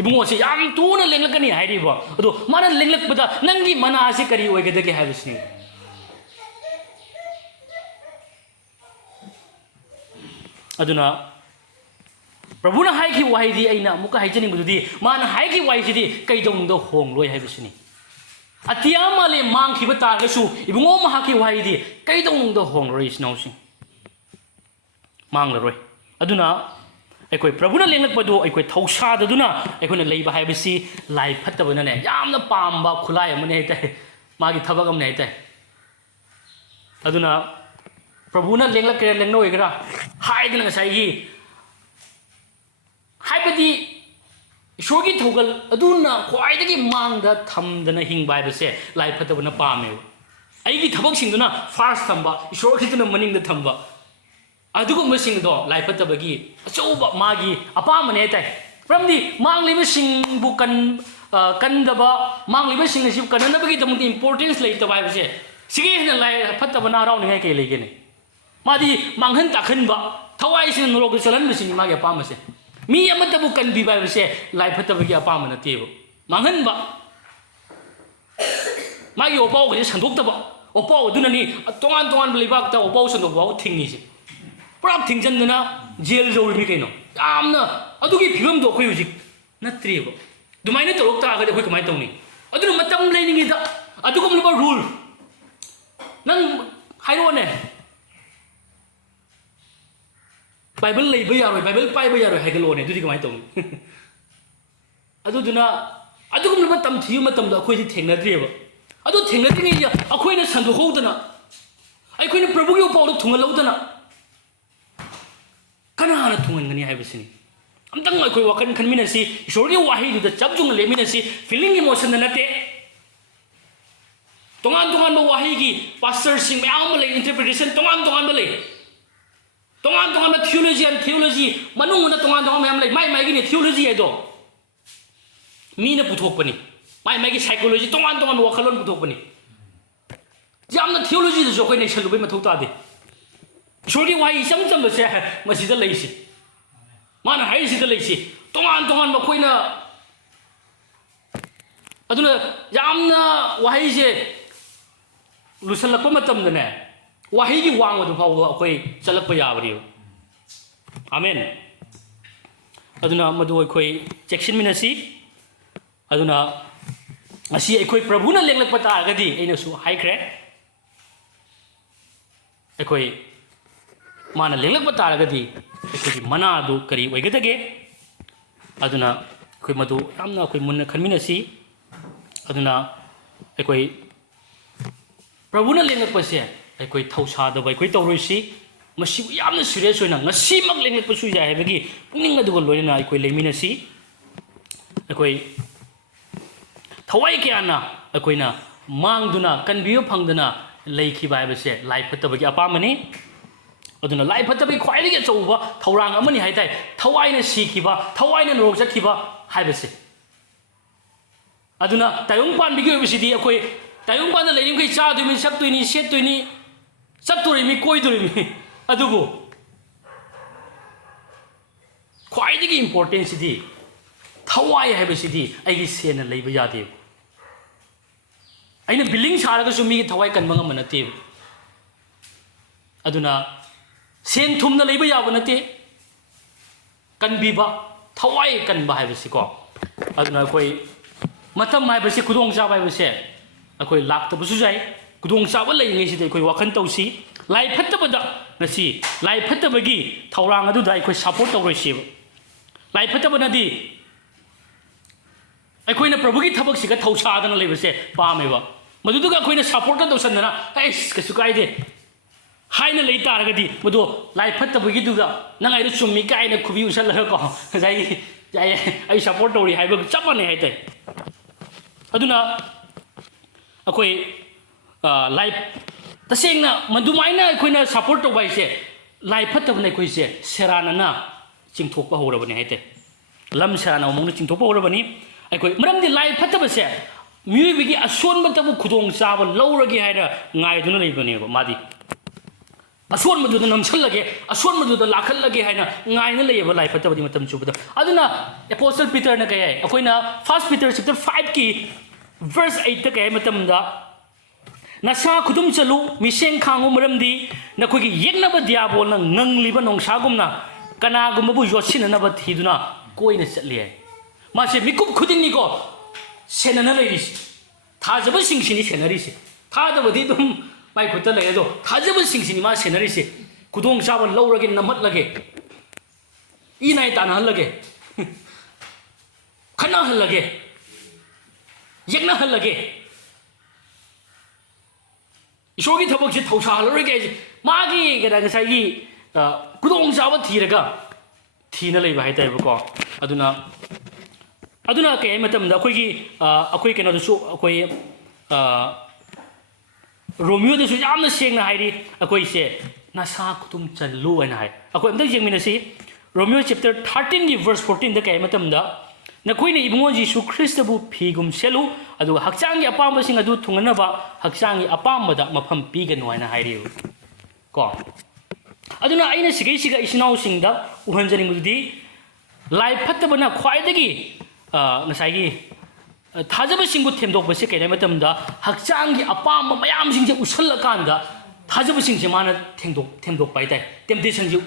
이봉호씨 양 돈을 랭락가니 하이리버 또 많은 랭락보다 난기 많아시 거리 오게되게 하듯이 아두나 प्रभुना हाइकी वाइदी आइना मुका हाइजनी बुदुदी मान हाइकी वाइसिदी कइदोंदो होंगलोय हाइबसिनी अतिया माले मांगखिबा तागसु इबुंगो माहाकी वाइदी कइदोंदो होंगलोय स्नौसि मांगलरोय अदुना अखोय प्रभुना लेंगलपदो अखोय थौसाददुना अखोयना लेबा हाइबसि लाई फत्तबनने यामना पामबा खुलाय अमने हेतै मागी थबक अमने हेतै अदुना प्रभुना लेंगलकरे लेंगनोयगरा हाइदना ngसाइगी हाइबदी ईश्वरगी थौगल अदुना ख्वाइदगी मांगदा थमदना हिंगबा हाइबसे लाई फतबना पामे अइगी थबक सिंगदुना फर्स्ट थंबा ईश्वर खितुना मनिंगदा थंबा अदुगुम सिंगदो लाई फतबगी अचौबा मागी अपामने ताइ फ्रमदी मांगलिबा सिंगबु कंदबा मांगलिबा सिंगसि कननबगी दमुति इंपोर्टेंस लेतबा हाइबसे सिगे हेना लाई फतबना रावनिंगाय के लेगेने मादी मांगहन ताखनबा थवाइसिन नरोग चलनबसिनि मागी अपामसे मी अमतबु कनबीबा हाइबसे लाई फतबगी अपाम नतेबो मांगहनबा मागी ओपावगे संदोक्तबा ओपाव अदुननि तोंगान तोंगान लेबाकता ओपाव संदोकबा थिंगिसे पुरा थिंजनना जेल जौलमी कइनो यामना अदुगी फिबमदो अखोय हुजिक नत्रिबो दुमाइना तोरक तागदे अखोय कमाय तौनी अदुनु मतम लेनिंगिदा अदुगुमलबा रूल नंग हाइरोने बाइबल लेबा यारोय बाइबल पाइबा यारोय हाइगलोने दुदि कमाय तौनी अदुदुना अदुगुमलबा तमथियु मतमदा अखोयदि थेंगनद्रिबो अदु थेंगनद्रिङै अखोयना संदोखौदना अखोयना प्रभुगी उपावदो थुंगलौदना कनाना थुंगनगनी हाइबसिनी अमतंग अखोय वाखन खनमिनसी ईश्वरगी वाहिदुदा चबजुंग लेमिनसी फीलिंग इमोशन नते तोंगान तोंगान वाहिगी पास्टर सिंग मयाम ले इंटरप्रिटेशन तोंगान तोंगान ले तोंगान तोंगान थियोलॉजी मनुंगना तोंगान तोंगान मयाम ले माइ माइगी ने थियोलॉजी है दो मीना पुथोकपनी माइ माइगी साइकोलॉजी तोंगान तोंगान वाखलोन पुथोकपनी यामना थियोलॉजी दो अखोय नेसलुबै मथौ तादे ईश्वरगी वाही इचम चमबसे मसिदा लैसि माना हाइसिदा लैसि तोंगान तोंगान मखोयना अदुना यामना वाहीसे लुसलकप मतमदने वाहीगी वांगदु फाव अखोय चलकप याबरियो आमेन अदुना मदु अखोय चेक्सिनमिनसी अदुना असी अखोय प्रभुना लेंगलकप तागदी अइनसु हाइख्रे अखोय ꯃꯥꯅ ꯂꯦꯡꯂꯛꯄ ꯇꯥꯔꯒꯗꯤ ꯑꯩꯈꯣꯏꯒꯤ ꯃꯅꯥꯗꯨ ꯀꯔꯤ ꯑꯣꯏꯒꯗꯒꯦ ꯑꯗꯨꯅ ꯑꯩꯈꯣꯏ ꯃꯗꯨ ꯌꯥꯝꯅ ꯑꯩꯈꯣꯏ ꯃꯨꯟꯅ ꯈꯟꯃꯤꯟꯅꯁꯤ ꯑꯗꯨꯅ ꯑꯩꯈꯣꯏ ꯄ꯭ꯔꯚꯨꯅ ꯂꯦꯡꯂꯛꯄꯁꯦ ꯑꯩꯈꯣꯏ ꯊꯧꯁꯥꯗꯕ ꯑꯩꯈꯣꯏ ꯇꯧꯔꯣꯏꯁꯤ ꯃꯁꯤꯕꯨ ꯌꯥꯝꯅ ꯁꯤꯔꯤꯌꯁ ꯑꯣꯏꯅ ꯉꯁꯤꯃꯛ ꯂꯦꯡꯂꯛꯄꯁꯨ ꯌꯥꯏ ꯍꯥꯏꯕꯒꯤ ꯄꯨꯛꯅꯤꯡ ꯑꯗꯨꯒ ꯂꯣꯏꯅꯅ ꯑꯩꯈꯣꯏ ꯂꯩꯃꯤꯟꯅꯁꯤ ꯑꯩꯈꯣꯏ ꯊꯋꯥꯏ ꯀꯌꯥꯅ ꯑꯩꯈꯣꯏꯅ ꯃꯥꯡꯗꯨꯅ ꯀꯟꯕꯤꯕ ꯐꯪꯗꯅ ꯂꯩꯈꯤꯕ ꯍꯥꯏꯕꯁꯦ ꯂꯥꯏ ꯐꯠꯇꯕꯒꯤ ꯑꯄꯥꯝꯕꯅꯤ ꯑꯗꯨꯅ ꯂꯥꯏ ꯐꯠꯇꯕꯒꯤ ꯈ꯭ꯋꯥꯏꯗꯒꯤ ꯑꯆꯧꯕ ꯊꯧꯔꯥꯡ ꯑꯃꯅꯤ ꯍꯥꯏꯇꯥꯏ ꯊꯋꯥꯏꯅ ꯁꯤꯈꯤꯕ ꯊꯋꯥꯏꯅ ꯅꯣꯔꯣꯛ ꯆꯠꯈꯤꯕ ꯍꯥꯏꯕꯁꯦ ꯑꯗꯨꯅ ꯇꯥꯏꯕꯪ ꯄꯥꯟꯕꯒꯤ ꯑꯣꯏꯕꯁꯤꯗꯤ ꯑꯩꯈꯣꯏ ꯇꯥꯏꯕꯪꯄꯥꯟꯗ ꯂꯩꯔꯤꯃꯈꯩ ꯆꯥꯗꯣꯏꯅꯤ ꯁꯛꯇꯣꯏꯅꯤ ꯁꯦꯠꯇꯣꯏꯅꯤ ꯆꯠꯇꯣꯔꯤꯃꯤ ꯀꯣꯏꯗꯣꯔꯤꯃꯤ ꯑꯗꯨꯕꯨ ꯈ꯭ꯋꯥꯏꯗꯒꯤ ꯏꯝꯄꯣꯔꯇꯦꯟꯁꯤꯗꯤ ꯊꯋꯥꯏ ꯍꯥꯏꯕꯁꯤꯗꯤ ꯑꯩꯒꯤ ꯁꯦꯟꯅ ꯂꯩꯕ ꯌꯥꯗꯦꯕ ꯑꯩꯅ ꯕꯤꯜꯗꯤꯡ ꯁꯥꯔꯒꯁꯨ ꯃꯤꯒꯤ ꯊꯋꯥꯏ ꯀꯟꯕ ꯉꯝꯕ ꯅꯠꯇꯦꯕ ꯑꯗꯨꯅ ꯁꯦꯟ ꯊꯨꯝꯅ ꯂꯩꯕ ꯌꯥꯕ ꯅꯠꯇꯦ ꯀꯟꯕꯤꯕ ꯊꯋꯥꯏ ꯀꯟꯕ ꯍꯥꯏꯕꯁꯤꯀꯣ ꯑꯗꯨꯅ ꯑꯩꯈꯣꯏ ꯃꯇꯝ ꯍꯥꯏꯕꯁꯤ ꯈꯨꯗꯣꯡꯆꯥꯕ ꯍꯥꯏꯕꯁꯦ ꯑꯩꯈꯣꯏ ꯂꯥꯛꯇꯕꯁꯨ ꯌꯥꯏ ꯈꯨꯗꯣꯡꯆꯥꯕ ꯂꯩꯔꯤꯉꯩꯁꯤꯗ ꯑꯩꯈꯣꯏ ꯋꯥꯈꯜ ꯇꯧꯁꯤ ꯂꯥꯏ ꯐꯠꯇꯕꯗ ꯉꯁꯤ ꯂꯥꯏ ꯐꯠꯇꯕꯒꯤ ꯊꯧꯔꯥꯡ ꯑꯗꯨꯗ ꯑꯩꯈꯣꯏ ꯁꯞꯄꯣꯔꯠ ꯇꯧꯔꯣꯏꯁꯦꯕ ꯂꯥꯏ ꯐꯠꯇꯕꯅꯗꯤ ꯑꯩꯈꯣꯏꯅ ꯄ꯭ꯔꯚꯨꯒꯤ ꯊꯕꯛꯁꯤꯒ ꯊꯧꯁꯥꯗꯅ ꯂꯩꯕꯁꯦ ꯄꯥꯝꯃꯦꯕ ꯃꯗꯨꯗꯨꯒ ꯑꯩꯈꯣꯏꯅ ꯁꯞꯄꯣꯔꯠꯀ ꯇꯧꯁꯟꯗꯅ ꯑꯩꯁ ꯀꯩꯁꯨ ꯀꯥꯏꯗꯦ ꯍꯥꯏꯅ ꯂꯩ ꯇꯥꯔꯒꯗꯤ ꯃꯗꯨ ꯂꯥꯏ ꯐꯠꯇꯕꯒꯤꯗꯨꯒ ꯅꯪ ꯑꯩꯗꯣ ꯆꯨꯝꯃꯤ ꯀꯥꯏꯅ ꯈꯨꯕꯤ ꯎꯁꯜꯂꯒꯀꯣ ꯉꯁꯥꯏꯒꯤ ꯌꯥꯏ ꯑꯩ ꯁꯞꯄꯣꯔꯠ ꯇꯧꯔꯤ ꯍꯥꯏꯕꯒ ꯆꯞ ꯃꯥꯟꯅꯩ ꯍꯥꯏꯇꯥꯔꯦ ꯑꯗꯨꯅ ꯑꯩꯈꯣꯏ ꯂꯥꯏ ꯇꯁꯦꯡꯅ ꯃꯗꯨꯃꯥꯏꯅ ꯑꯩꯈꯣꯏꯅ ꯁꯞꯄꯣꯔꯠ ꯇꯧꯕ ꯍꯥꯏꯁꯦ ꯂꯥꯏ ꯐꯠꯇꯕꯅ ꯑꯩꯈꯣꯏꯁꯦ ꯁꯦꯔꯥꯟꯅꯅ ꯆꯤꯡꯊꯣꯛꯄ ꯍꯧꯔꯕꯅꯤ ꯍꯥꯏꯇꯥꯔꯦ ꯂꯝ ꯁꯦꯔꯥꯟꯅ ꯃꯑꯣꯡꯗ ꯆꯤꯡꯊꯣꯛꯄ ꯍꯧꯔꯕꯅꯤ ꯑꯩꯈꯣꯏ ꯃꯔꯝꯗꯤ ꯂꯥꯏ ꯐꯠꯇꯕꯁꯦ ꯃꯤꯑꯣꯏꯕꯒꯤ ꯑꯁꯣꯟꯕꯇꯕꯨ ꯈꯨꯗꯣꯡꯆꯥꯕ ꯂꯧꯔꯒꯦ ꯍꯥꯏꯅ ꯉꯥꯏꯗꯨꯅ ꯂꯩꯕꯅꯦꯕ ꯃꯥꯗꯤ ꯑꯁꯣꯟꯕꯗꯨꯗ ꯅꯝꯁꯜꯂꯒꯦ ꯑꯁꯣꯟꯕꯗꯨꯗ ꯂꯥꯛꯍꯜꯂꯒꯦ ꯍꯥꯏꯅ ꯉꯥꯏꯅ ꯂꯩꯌꯦꯕ ꯂꯥꯏ ꯐꯠꯇꯕꯗꯤ ꯃꯇꯝ ꯆꯨꯕꯗ ꯑꯗꯨꯅ ꯑꯦꯄꯣꯁꯇꯜ ꯄꯤꯇꯔꯅ ꯀꯩ ꯍꯥꯏ ꯑꯩꯈꯣꯏꯅ ꯐꯥꯔꯁ ꯄꯤꯇꯔ ꯆꯦꯞꯇꯔ 5ꯀꯤ ꯚꯔꯁ 8ꯇ ꯀꯩ ꯍꯥꯏ ꯃꯇꯝꯗ ꯅꯁꯥ ꯈꯨꯗꯨꯝ ꯆꯜꯂꯨ ꯃꯤꯁꯦꯡ ꯈꯥꯡꯉꯨ ꯃꯔꯝꯗꯤ ꯅꯈꯣꯏꯒꯤ ꯌꯦꯛꯅꯕ ꯗꯤꯌꯥꯕꯣꯜꯅ ꯉꯪꯂꯤꯕ ꯅꯣꯡꯁꯥꯒꯨꯝꯅ ꯀꯅꯥꯒꯨꯝꯕꯕꯨ ꯌꯣꯠꯁꯤꯟꯅꯅꯕ ꯊꯤꯗꯨꯅ ꯀꯣꯏꯅ ꯆꯠꯂꯤ ꯍꯥꯏ ꯃꯥꯁꯦ ꯃꯤꯀꯨꯞ ꯈꯨꯗꯤꯡꯅꯤꯀꯣ ꯁꯦꯟꯅꯅ ꯂꯩꯔꯤꯁꯦ ꯊꯥꯖꯕꯁꯤꯡꯁꯤꯅꯤ ꯁꯦꯟꯅꯔꯤꯁꯦ ꯊꯥꯗꯕꯗꯤ ꯑꯗꯨꯝ ꯃꯥꯏ ꯈꯨꯠꯇ ꯂꯩ ꯑꯗꯣ ꯊꯥꯖꯕꯁꯤꯡꯁꯤꯅꯤ ꯃꯥ ꯁꯦꯟꯅꯔꯤꯁꯦ ꯈꯨꯗꯣꯡꯆꯥꯕ ꯂꯧꯔꯒꯦ ꯅꯝꯍꯠꯂꯒꯦ ꯏꯅꯥꯏ ꯇꯥꯟꯅꯍꯜꯂꯒꯦ ꯈꯠꯅꯍꯜꯂꯒꯦ ꯌꯦꯛꯅꯍꯜꯂꯒꯦ ꯏꯁꯣꯔꯒꯤ ꯊꯕꯛꯁꯦ ꯊꯧꯁꯥꯍꯜꯂꯔꯣꯏꯒꯦ ꯍꯥꯏꯁꯦ ꯃꯥꯒꯤ ꯉꯁꯥꯏꯒꯤ ꯈꯨꯗꯣꯡꯆꯥꯕ ꯊꯤꯔꯒ ꯊꯤꯅ ꯂꯩꯕ ꯍꯥꯏꯇꯥꯔꯦꯕꯀꯣ ꯑꯗꯨꯅ ꯀꯩ ꯍꯥꯏ ꯃꯇꯝꯗ ꯑꯩꯈꯣই ꯀꯩꯅꯣꯗꯁꯨ ꯑꯩꯈꯣই ꯔꯣꯃꯤꯌꯣꯗꯁꯨ ꯌꯥꯝꯅ ꯁꯦꯡꯅ ꯍꯥꯏꯔꯤ ꯑꯩꯈꯣꯏꯁꯦ ꯅꯁꯥ ꯈꯨꯗꯨꯝ ꯆꯜꯂꯨ ꯍꯥꯏꯅ ꯍꯥꯏ ꯑꯩꯈꯣꯏ ꯑꯝꯇ ꯌꯦꯡꯃꯤꯟꯅꯁꯤ ꯔꯣꯃꯤꯌꯣ ꯆꯦꯞꯇꯔ 13ꯒꯤ ꯚꯔꯁ 14ꯗ ꯀꯩ ꯍꯥꯏ ꯃꯇꯝꯗ ꯅꯈꯣꯏꯅ ꯏꯕꯨꯡꯉꯣ ꯖꯤꯁꯨ ꯈ꯭ꯔꯤꯁꯇꯕꯨ ꯐꯤꯒꯨꯝ ꯁꯦꯠꯂꯨ ꯑꯗꯨꯒ ꯍꯛꯆꯥꯡꯒꯤ ꯑꯄꯥꯝꯕꯁꯤꯡ ꯑꯗꯨ ꯊꯨꯡꯅꯅꯕ ꯍꯛꯆꯥꯡꯒꯤ ꯑꯄꯥꯝꯕꯗ ꯃꯐꯝ ꯄꯤꯒꯅꯨ ꯍꯥꯏꯅ ꯍꯥꯏꯔꯤꯕ ꯀꯣ ꯑꯗꯨꯅ ꯑꯩꯅ ꯁꯤꯒꯩꯁꯤꯒ ꯏꯆꯤꯟꯅꯥꯎꯁꯤꯡꯗ ꯎꯍꯟꯖꯅꯤꯡꯕꯗꯨꯗꯤ ꯂꯥꯏ ꯐꯠꯇꯕꯅ ꯈ꯭ꯋꯥꯏꯗꯒꯤ ꯉꯁꯥꯏꯒꯤ ꯊꯥꯖꯕꯁꯤꯡꯕꯨ ꯊꯦꯝꯗꯣꯛꯄꯁꯦ ꯀꯩ ꯍꯥꯏ ꯃꯇꯝꯗ ꯍꯛꯆꯥꯡꯒꯤ ꯑꯄꯥꯝꯕ ꯃꯌꯥꯝꯁꯤꯡꯁꯦ ꯎꯁꯜꯂꯀꯥꯟꯗ ꯊꯥꯖꯕꯁꯤꯡꯁꯦ ꯃꯥꯅ ꯊꯦꯝꯗꯣꯛꯄ ꯍꯥꯏꯇꯥꯔꯦ ꯇꯦꯝꯇꯦꯁꯟꯁꯦ